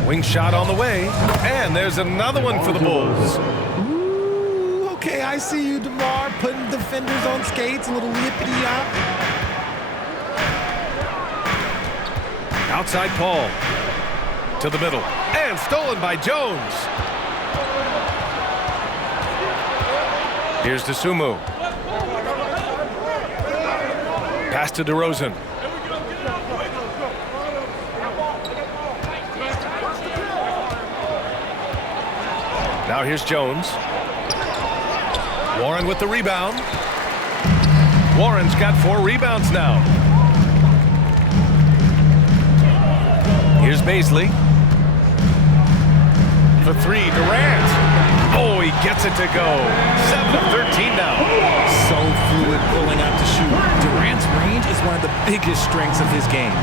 Wing shot on the way. And there's another one for the Bulls. Ooh, okay, I see you, DeMar, putting defenders on skates, a little yippity-yop. Outside Paul. To the middle. And stolen by Jones. Here's DeSumo. Pass to DeRozan. Now here's Jones. Warren with the rebound. Warren's got 4 rebounds now. Here's Baisley. For 3, Durant. Oh, he gets it to go. 7 of 13 now. So fluid pulling out to shoot. Durant's range is one of the biggest strengths of his game.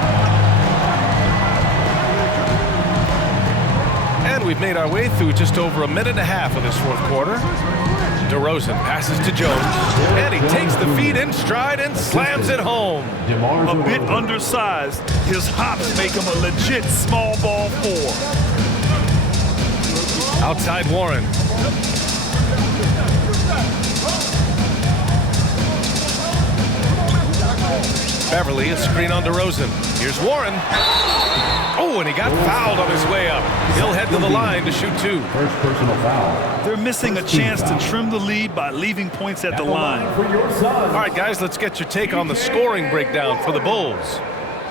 And we've made our way through just over a minute and a half of this fourth quarter. DeRozan passes to Jones. And he takes the feed in stride and slams it home. A bit undersized. His hops make him a legit small ball 4. Outside Warren. Beverley, a screen on DeRozan. Here's Warren. Oh, and he got fouled on his way up. He'll head to the line to shoot 2. First personal foul. They're missing a chance to trim the lead by leaving points at the line. For your Suns. All right, guys, let's get your take on the scoring breakdown for the Bulls.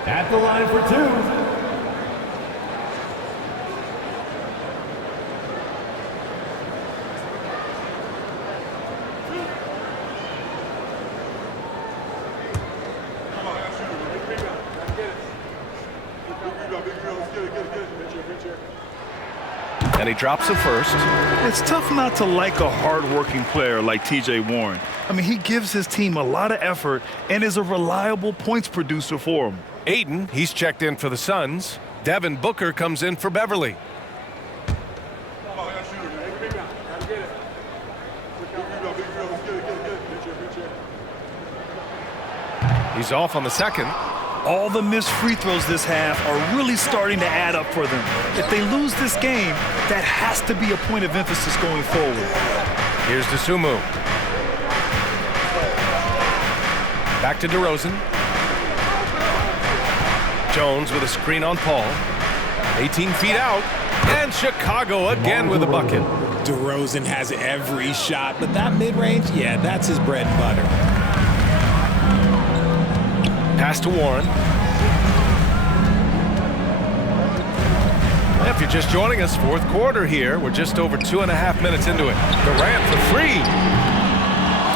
At the line for 2. And he drops the first. It's tough not to like a hard-working player like T.J. Warren. I mean, he gives his team a lot of effort and is a reliable points producer for them. Ayton, he's checked in for the Suns. Devin Booker comes in for Beverley. He's off on the second. All the missed free throws this half are really starting to add up for them. If they lose this game, that has to be a point of emphasis going forward. Here's DeSumo. Back to DeRozan. Jones with a screen on Paul. 18 feet out. And Chicago again with a bucket. DeRozan has every shot, but that mid-range, yeah, that's his bread and butter. Pass to Warren. If you're just joining us, fourth quarter here. We're just over 2.5 minutes into it. Durant for 3.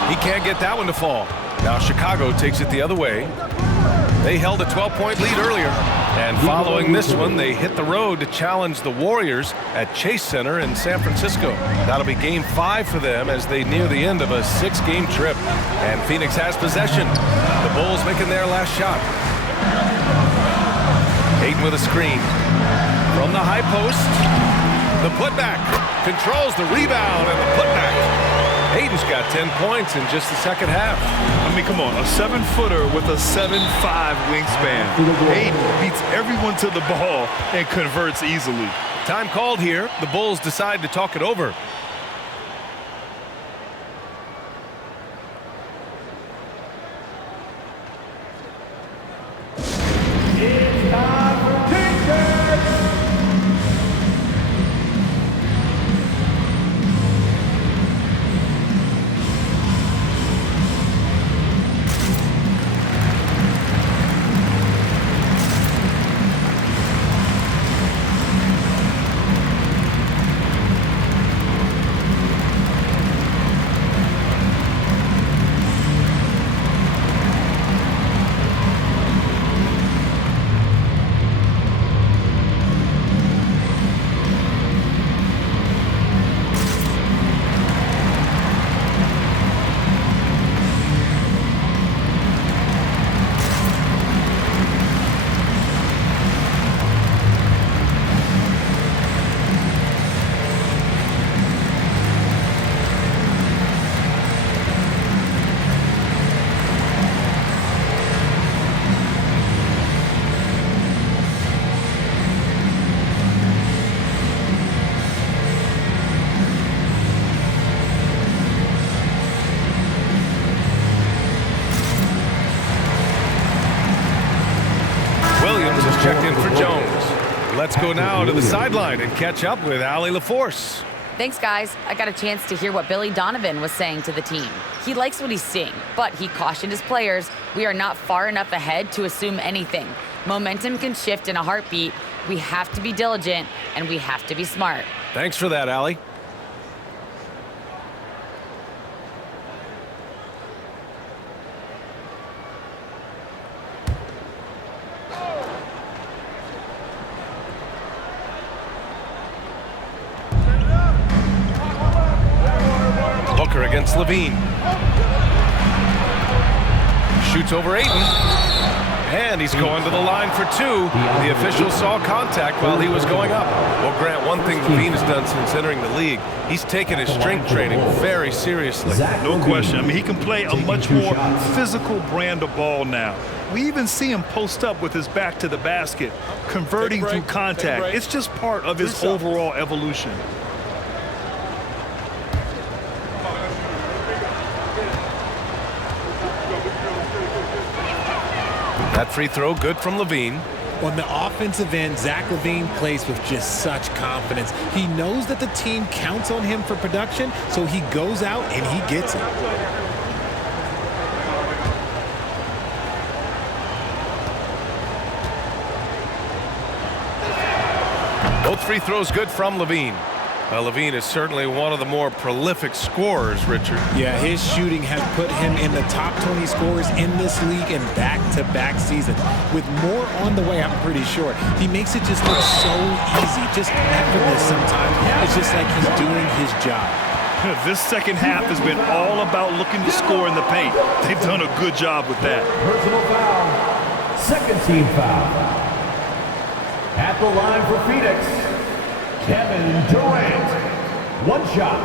He can't get that one to fall. Now Chicago takes it the other way. They held a 12-point lead earlier. And following this one, they hit the road to challenge the Warriors at Chase Center in San Francisco. That'll be game 5 for them as they near the end of a 6-game trip. And Phoenix has possession. The Bulls making their last shot. Ayton with a screen. From the high post, the putback. Controls the rebound and the putback. Ayton's got 10 points in just the second half. I mean, come on, a 7-footer with a 7'5" wingspan. Ayton beats everyone to the ball and converts easily. Time called here. The Bulls decide to talk it over. It's time for T-shirts. checked in for Jones. Let's go now to the sideline and catch up with Allie LaForce. Thanks, guys. I got a chance to hear what Billy Donovan was saying to the team. He likes what he's seeing, but he cautioned his players, we are not far enough ahead to assume anything. Momentum can shift in a heartbeat. We have to be diligent, and we have to be smart. Thanks for that, Allie. Booker against Levine. Shoots over Ayton. And he's going to the line for two. The official saw contact while he was going up. Well, Grant, one thing Levine has done since entering the league, he's taken his strength training very seriously. No question. I mean, he can play a much more physical brand of ball now. We even see him post up with his back to the basket, converting through contact. It's just part of his overall evolution. That free throw good from Levine. On the offensive end, Zach LaVine plays with just such confidence. He knows that the team counts on him for production, so he goes out and he gets it. Both free throws good from Levine. Levine is certainly one of the more prolific scorers, Richard. Yeah, his shooting has put him in the top 20 scorers in this league in back-to-back seasons. With more on the way, I'm pretty sure. He makes it just look so easy, just effortless sometimes. It's just like he's doing his job. This second half has been all about looking to score in the paint. They've done a good job with that. Personal foul. Second team foul. At the line for Phoenix, Kevin Durant. One shot.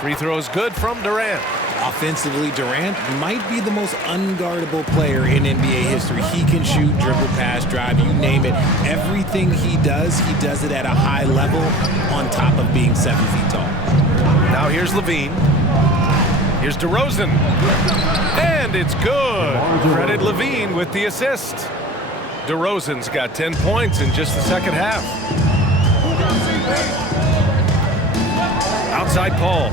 Free throw is good from Durant. Offensively, Durant might be the most unguardable player in NBA history. He can shoot, dribble, pass, drive, you name it. Everything he does it at a high level on top of being 7 feet tall. Now here's Levine. Here's DeRozan. And it's good. Credit Levine with the assist. DeRozan's got 10 points in just the second half. Outside Paul.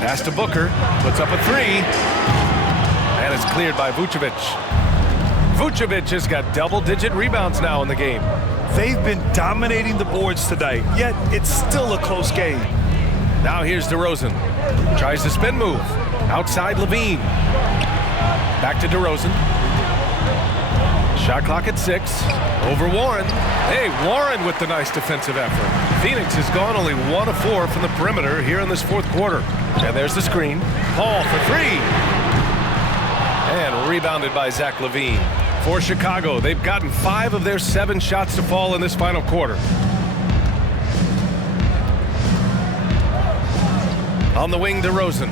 Pass to Booker. Puts up a three. And it's cleared by Vucevic. Vucevic has got double-digit rebounds now in the game. They've been dominating the boards tonight, yet it's still a close game. Now here's DeRozan. Tries the spin move. Outside Levine. Back to DeRozan. Shot clock at 6. Over Warren. Hey, Warren with the nice defensive effort. Phoenix has gone only 1 of 4 from the perimeter here in this fourth quarter. And there's the screen. Paul for 3. And rebounded by Zach LaVine. For Chicago, they've gotten 5 of their 7 shots to fall in this final quarter. On the wing, DeRozan.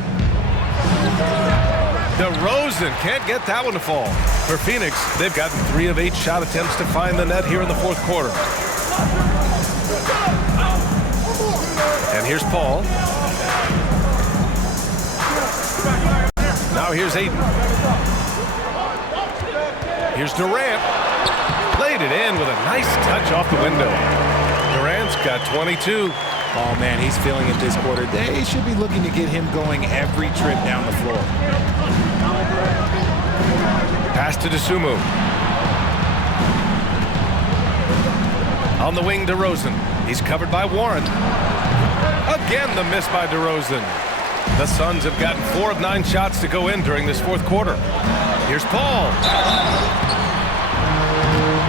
DeRozan can't get that one to fall. For Phoenix, they've gotten 3 of 8 shot attempts to find the net here in the fourth quarter. And here's Paul. Now here's Ayton. Here's Durant. Played it in with a nice touch off the window. Durant's got 22. Oh, man, he's feeling it this quarter. They should be looking to get him going every trip down the floor. Pass to DeSumo. On the wing, DeRozan. He's covered by Warren. Again, the miss by DeRozan. The Suns have gotten 4 of 9 shots to go in during this fourth quarter. Here's Paul.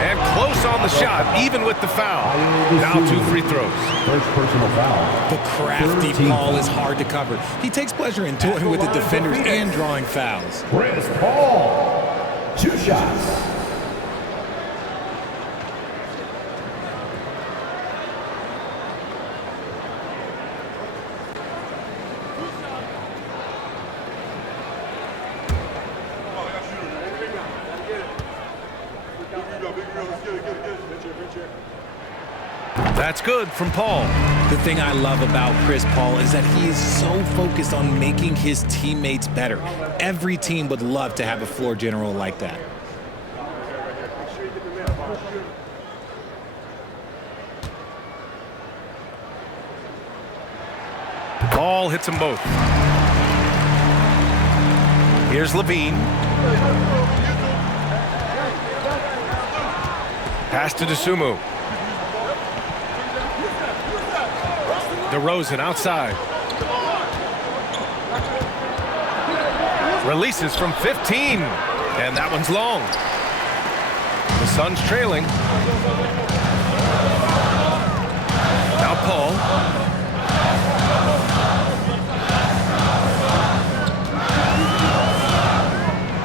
And close on the shot, even with the foul. Now 2 free throws. First personal foul. The crafty Paul is hard to cover. He takes pleasure in toying with the defenders and drawing fouls. Chris Paul. 2 shots. That's good from Paul. The thing I love about Chris Paul is that he is so focused on making his teammates better. Every team would love to have a floor general like that. Paul hits them both. Here's Levine. Pass to DeSumo. DeRozan outside. Releases from 15. And that one's long. The Suns trailing. Now Paul.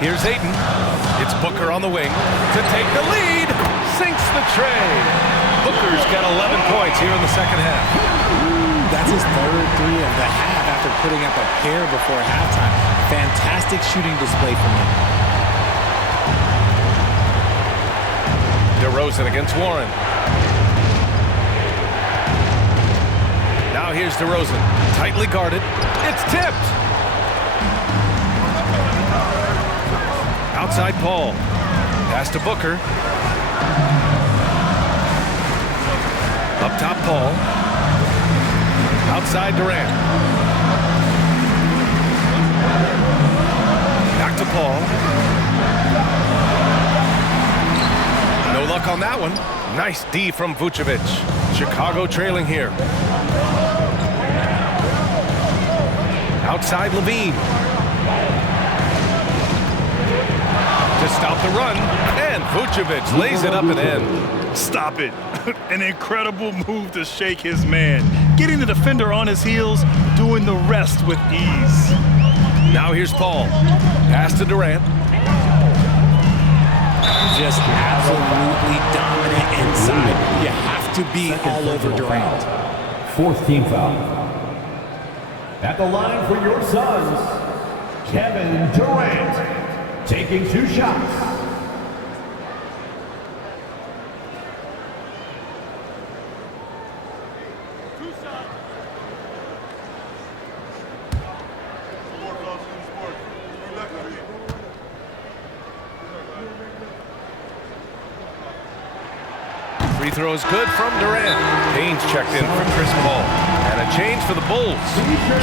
Here's Ayton. It's Booker on the wing to take the lead. Sinks the tray. Booker's got 11 points here in the second half. That's his third three of the half after putting up a pair before halftime. Fantastic shooting display from him. DeRozan against Warren. Now here's DeRozan. Tightly guarded. It's tipped. Outside Paul. Pass to Booker. Up top Paul. Outside Durant. Back to Paul. No luck on that one. Nice D from Vucevic. Chicago trailing here. Outside Levine. To stop the run, and Vucevic lays it up and in. Stop it. An incredible move to shake his man. Getting the defender on his heels, doing the rest with ease. Now here's Paul. Pass to Durant. Just absolutely dominant inside. You have to be all over Durant. Fourth team foul. At the line for your Suns, Kevin Durant. Taking 2 shots. Free throw is good from Durant. Payne's checked in for Chris Paul. And a change for the Bulls.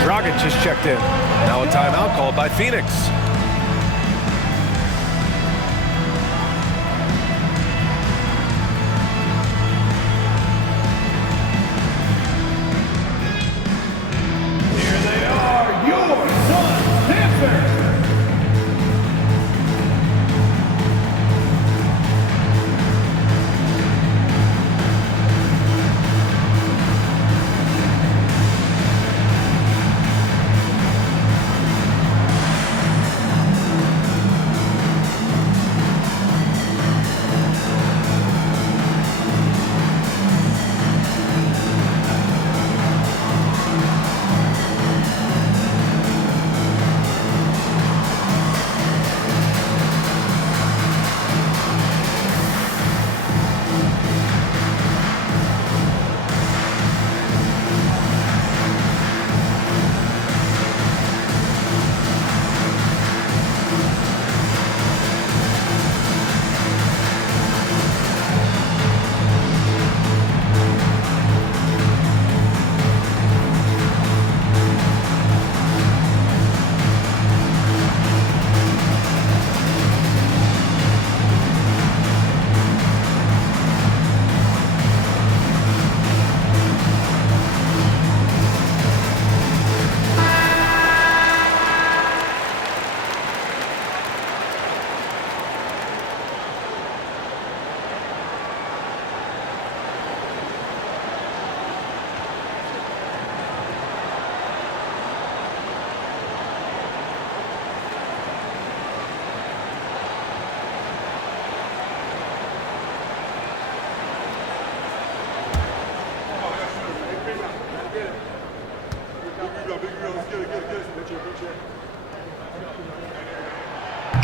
Dragic just checked in. Now a timeout called by Phoenix.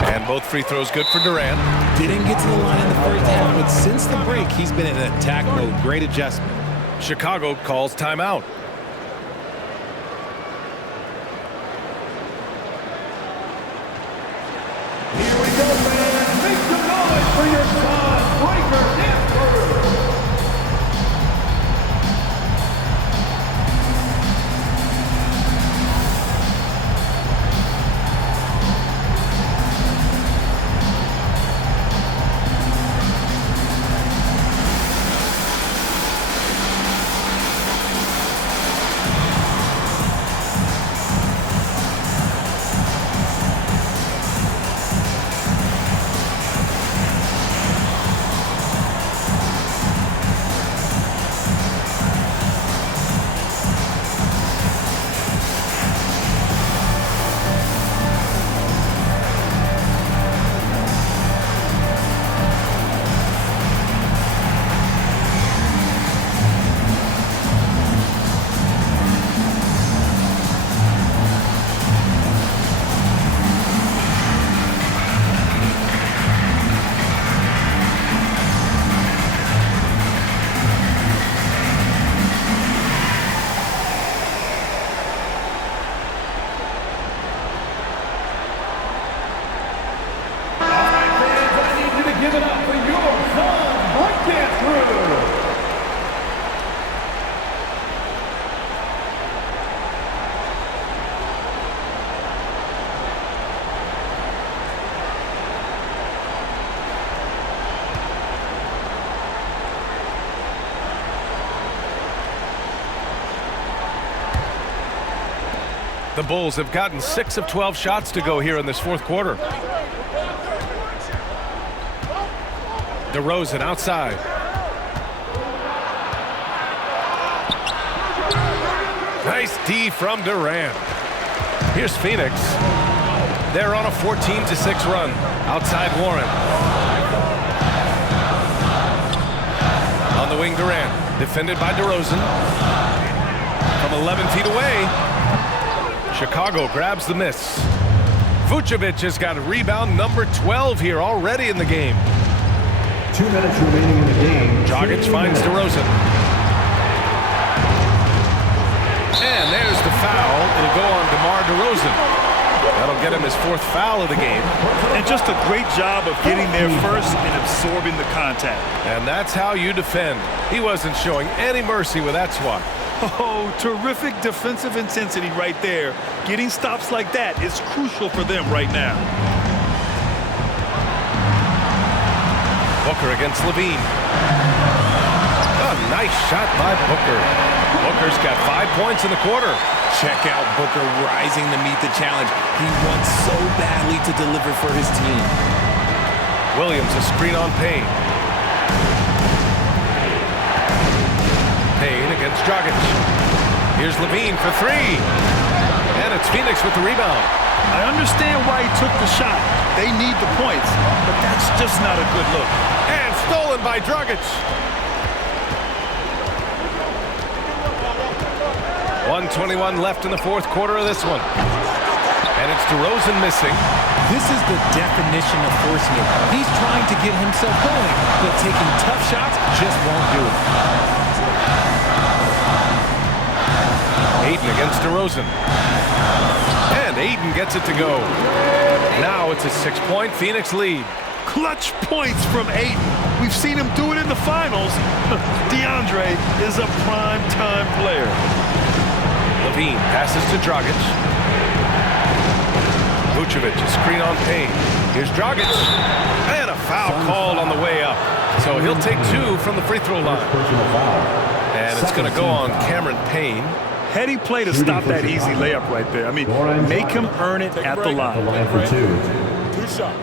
And both free throws good for Durant. Didn't get to the line in the first half, but since the break, he's been in attack mode. Great adjustment. Chicago calls timeout. Here we go, fans. Make some noise for your son, Breaker Dance Crew. Give it up for your son, Breakdance Crew. The Bulls have gotten 6 of 12 shots to go here in this fourth quarter. DeRozan outside. Nice D from Durant. Here's Phoenix. They're on a 14-6 run. Outside Warren. On the wing, Durant. Defended by DeRozan. From 11 feet away. Chicago grabs the miss. Vucevic has got a rebound number 12 here already in the game. 2 minutes remaining in the game. Dragic finds DeRozan. And there's the foul. It'll go on DeMar DeRozan. That'll get him his 4th foul of the game. And just a great job of getting there first and absorbing the contact. And that's how you defend. He wasn't showing any mercy with that swat. Oh, terrific defensive intensity right there. Getting stops like that is crucial for them right now. Booker against Levine. A nice shot by Booker. Booker's got 5 points in the quarter. Check out Booker rising to meet the challenge. He wants so badly to deliver for his team. Williams a screen on Payne. Payne against Dragic. Here's Levine for 3. And it's Phoenix with the rebound. I understand why he took the shot. They need the points, but that's just not a good look. And stolen by Dragic. 1:21 left in the fourth quarter of this one. And it's DeRozan missing. This is the definition of forcing it. He's trying to get himself going, but taking tough shots just won't do it. Ayton against DeRozan. And Ayton gets it to go. Now it's a 6-point Phoenix lead. Clutch points from Ayton. We've seen him do it in the finals. DeAndre is a prime-time player. Levine passes to Dragic. Vucevic, a screen on Payne. Here's Dragic. And a foul called on the way up. So he'll take 2 from the free throw line. And it's going to go on Cameron Payne. Heady play to stop that easy layup right there. I mean, make him earn it at the line. The line for 2. 2 shots.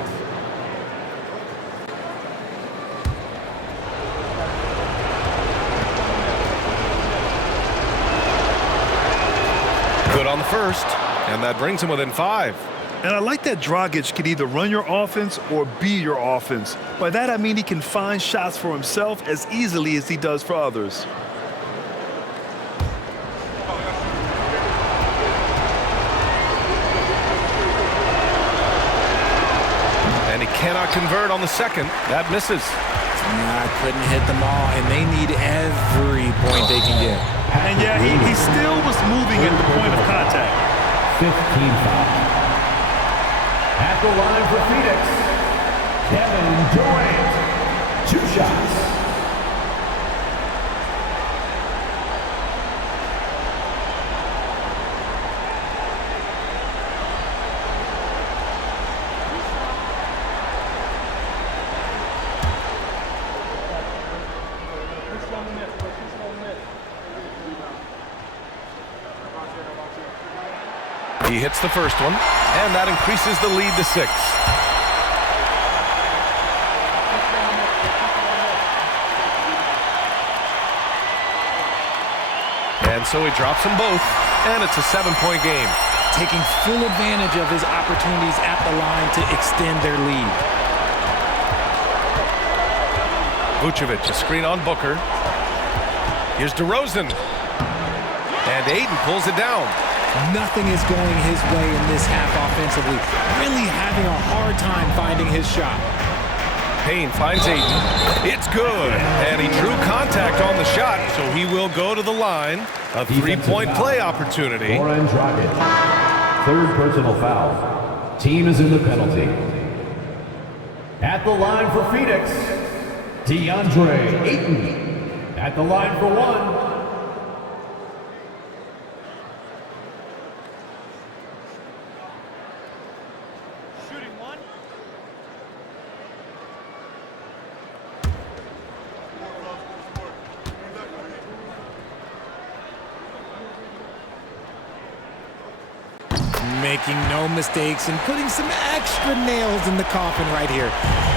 Good on the first, and that brings him within 5. And I like that Dragic can either run your offense or be your offense. By that, I mean he can find shots for himself as easily as he does for others. And he cannot convert on the second. That misses. Yeah, Couldn't hit them all, and they need every point they can get. And yeah, he still was moving at the point of contact. 15 foul. At the line for Phoenix, Kevin Durant. 2 shots. He hits the first one, and that increases the lead to 6. And so he drops them both, and it's a 7-point game. Taking full advantage of his opportunities at the line to extend their lead. Vucevic, a screen on Booker. Here's DeRozan. And Ayton pulls it down. Nothing is going his way in this half offensively. Really having a hard time finding his shot. Payne finds Ayton. It's good. And he drew contact on the shot, so he will go to the line. A 3-point play opportunity. Goran Dragic. 3rd personal foul. Team is in the penalty. At the line for Phoenix, DeAndre Ayton. At the line for 1. Making no mistakes and putting some extra nails in the coffin right here.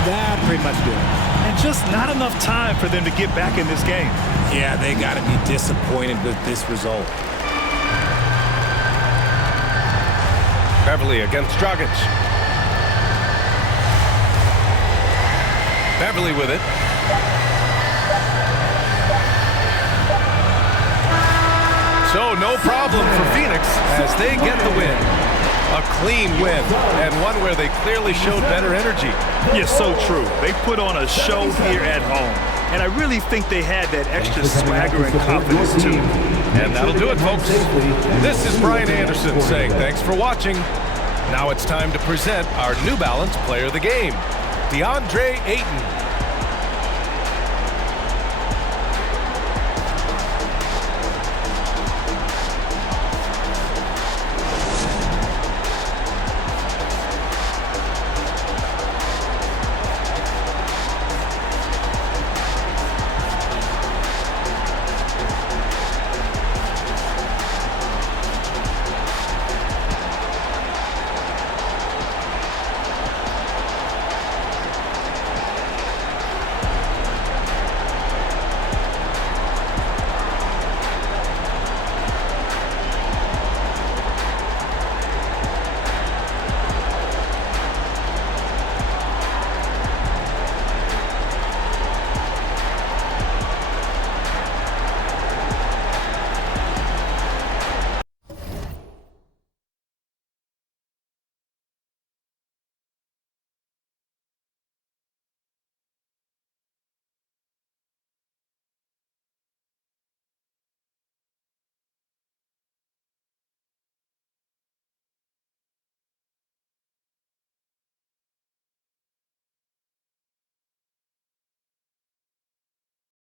That pretty much did it. And just not enough time for them to get back in this game. Yeah, they got to be disappointed with this result. Beverly against Dragic. Beverly with it. So no problem for Phoenix as they get the win. A clean win, and one where they clearly showed better energy. Yeah, so true. They put on a show here at home. And I really think they had that extra swagger and confidence, too. And that'll do it, folks. This is Brian Anderson saying thanks for watching. Now it's time to present our New Balance Player of the Game, DeAndre Ayton.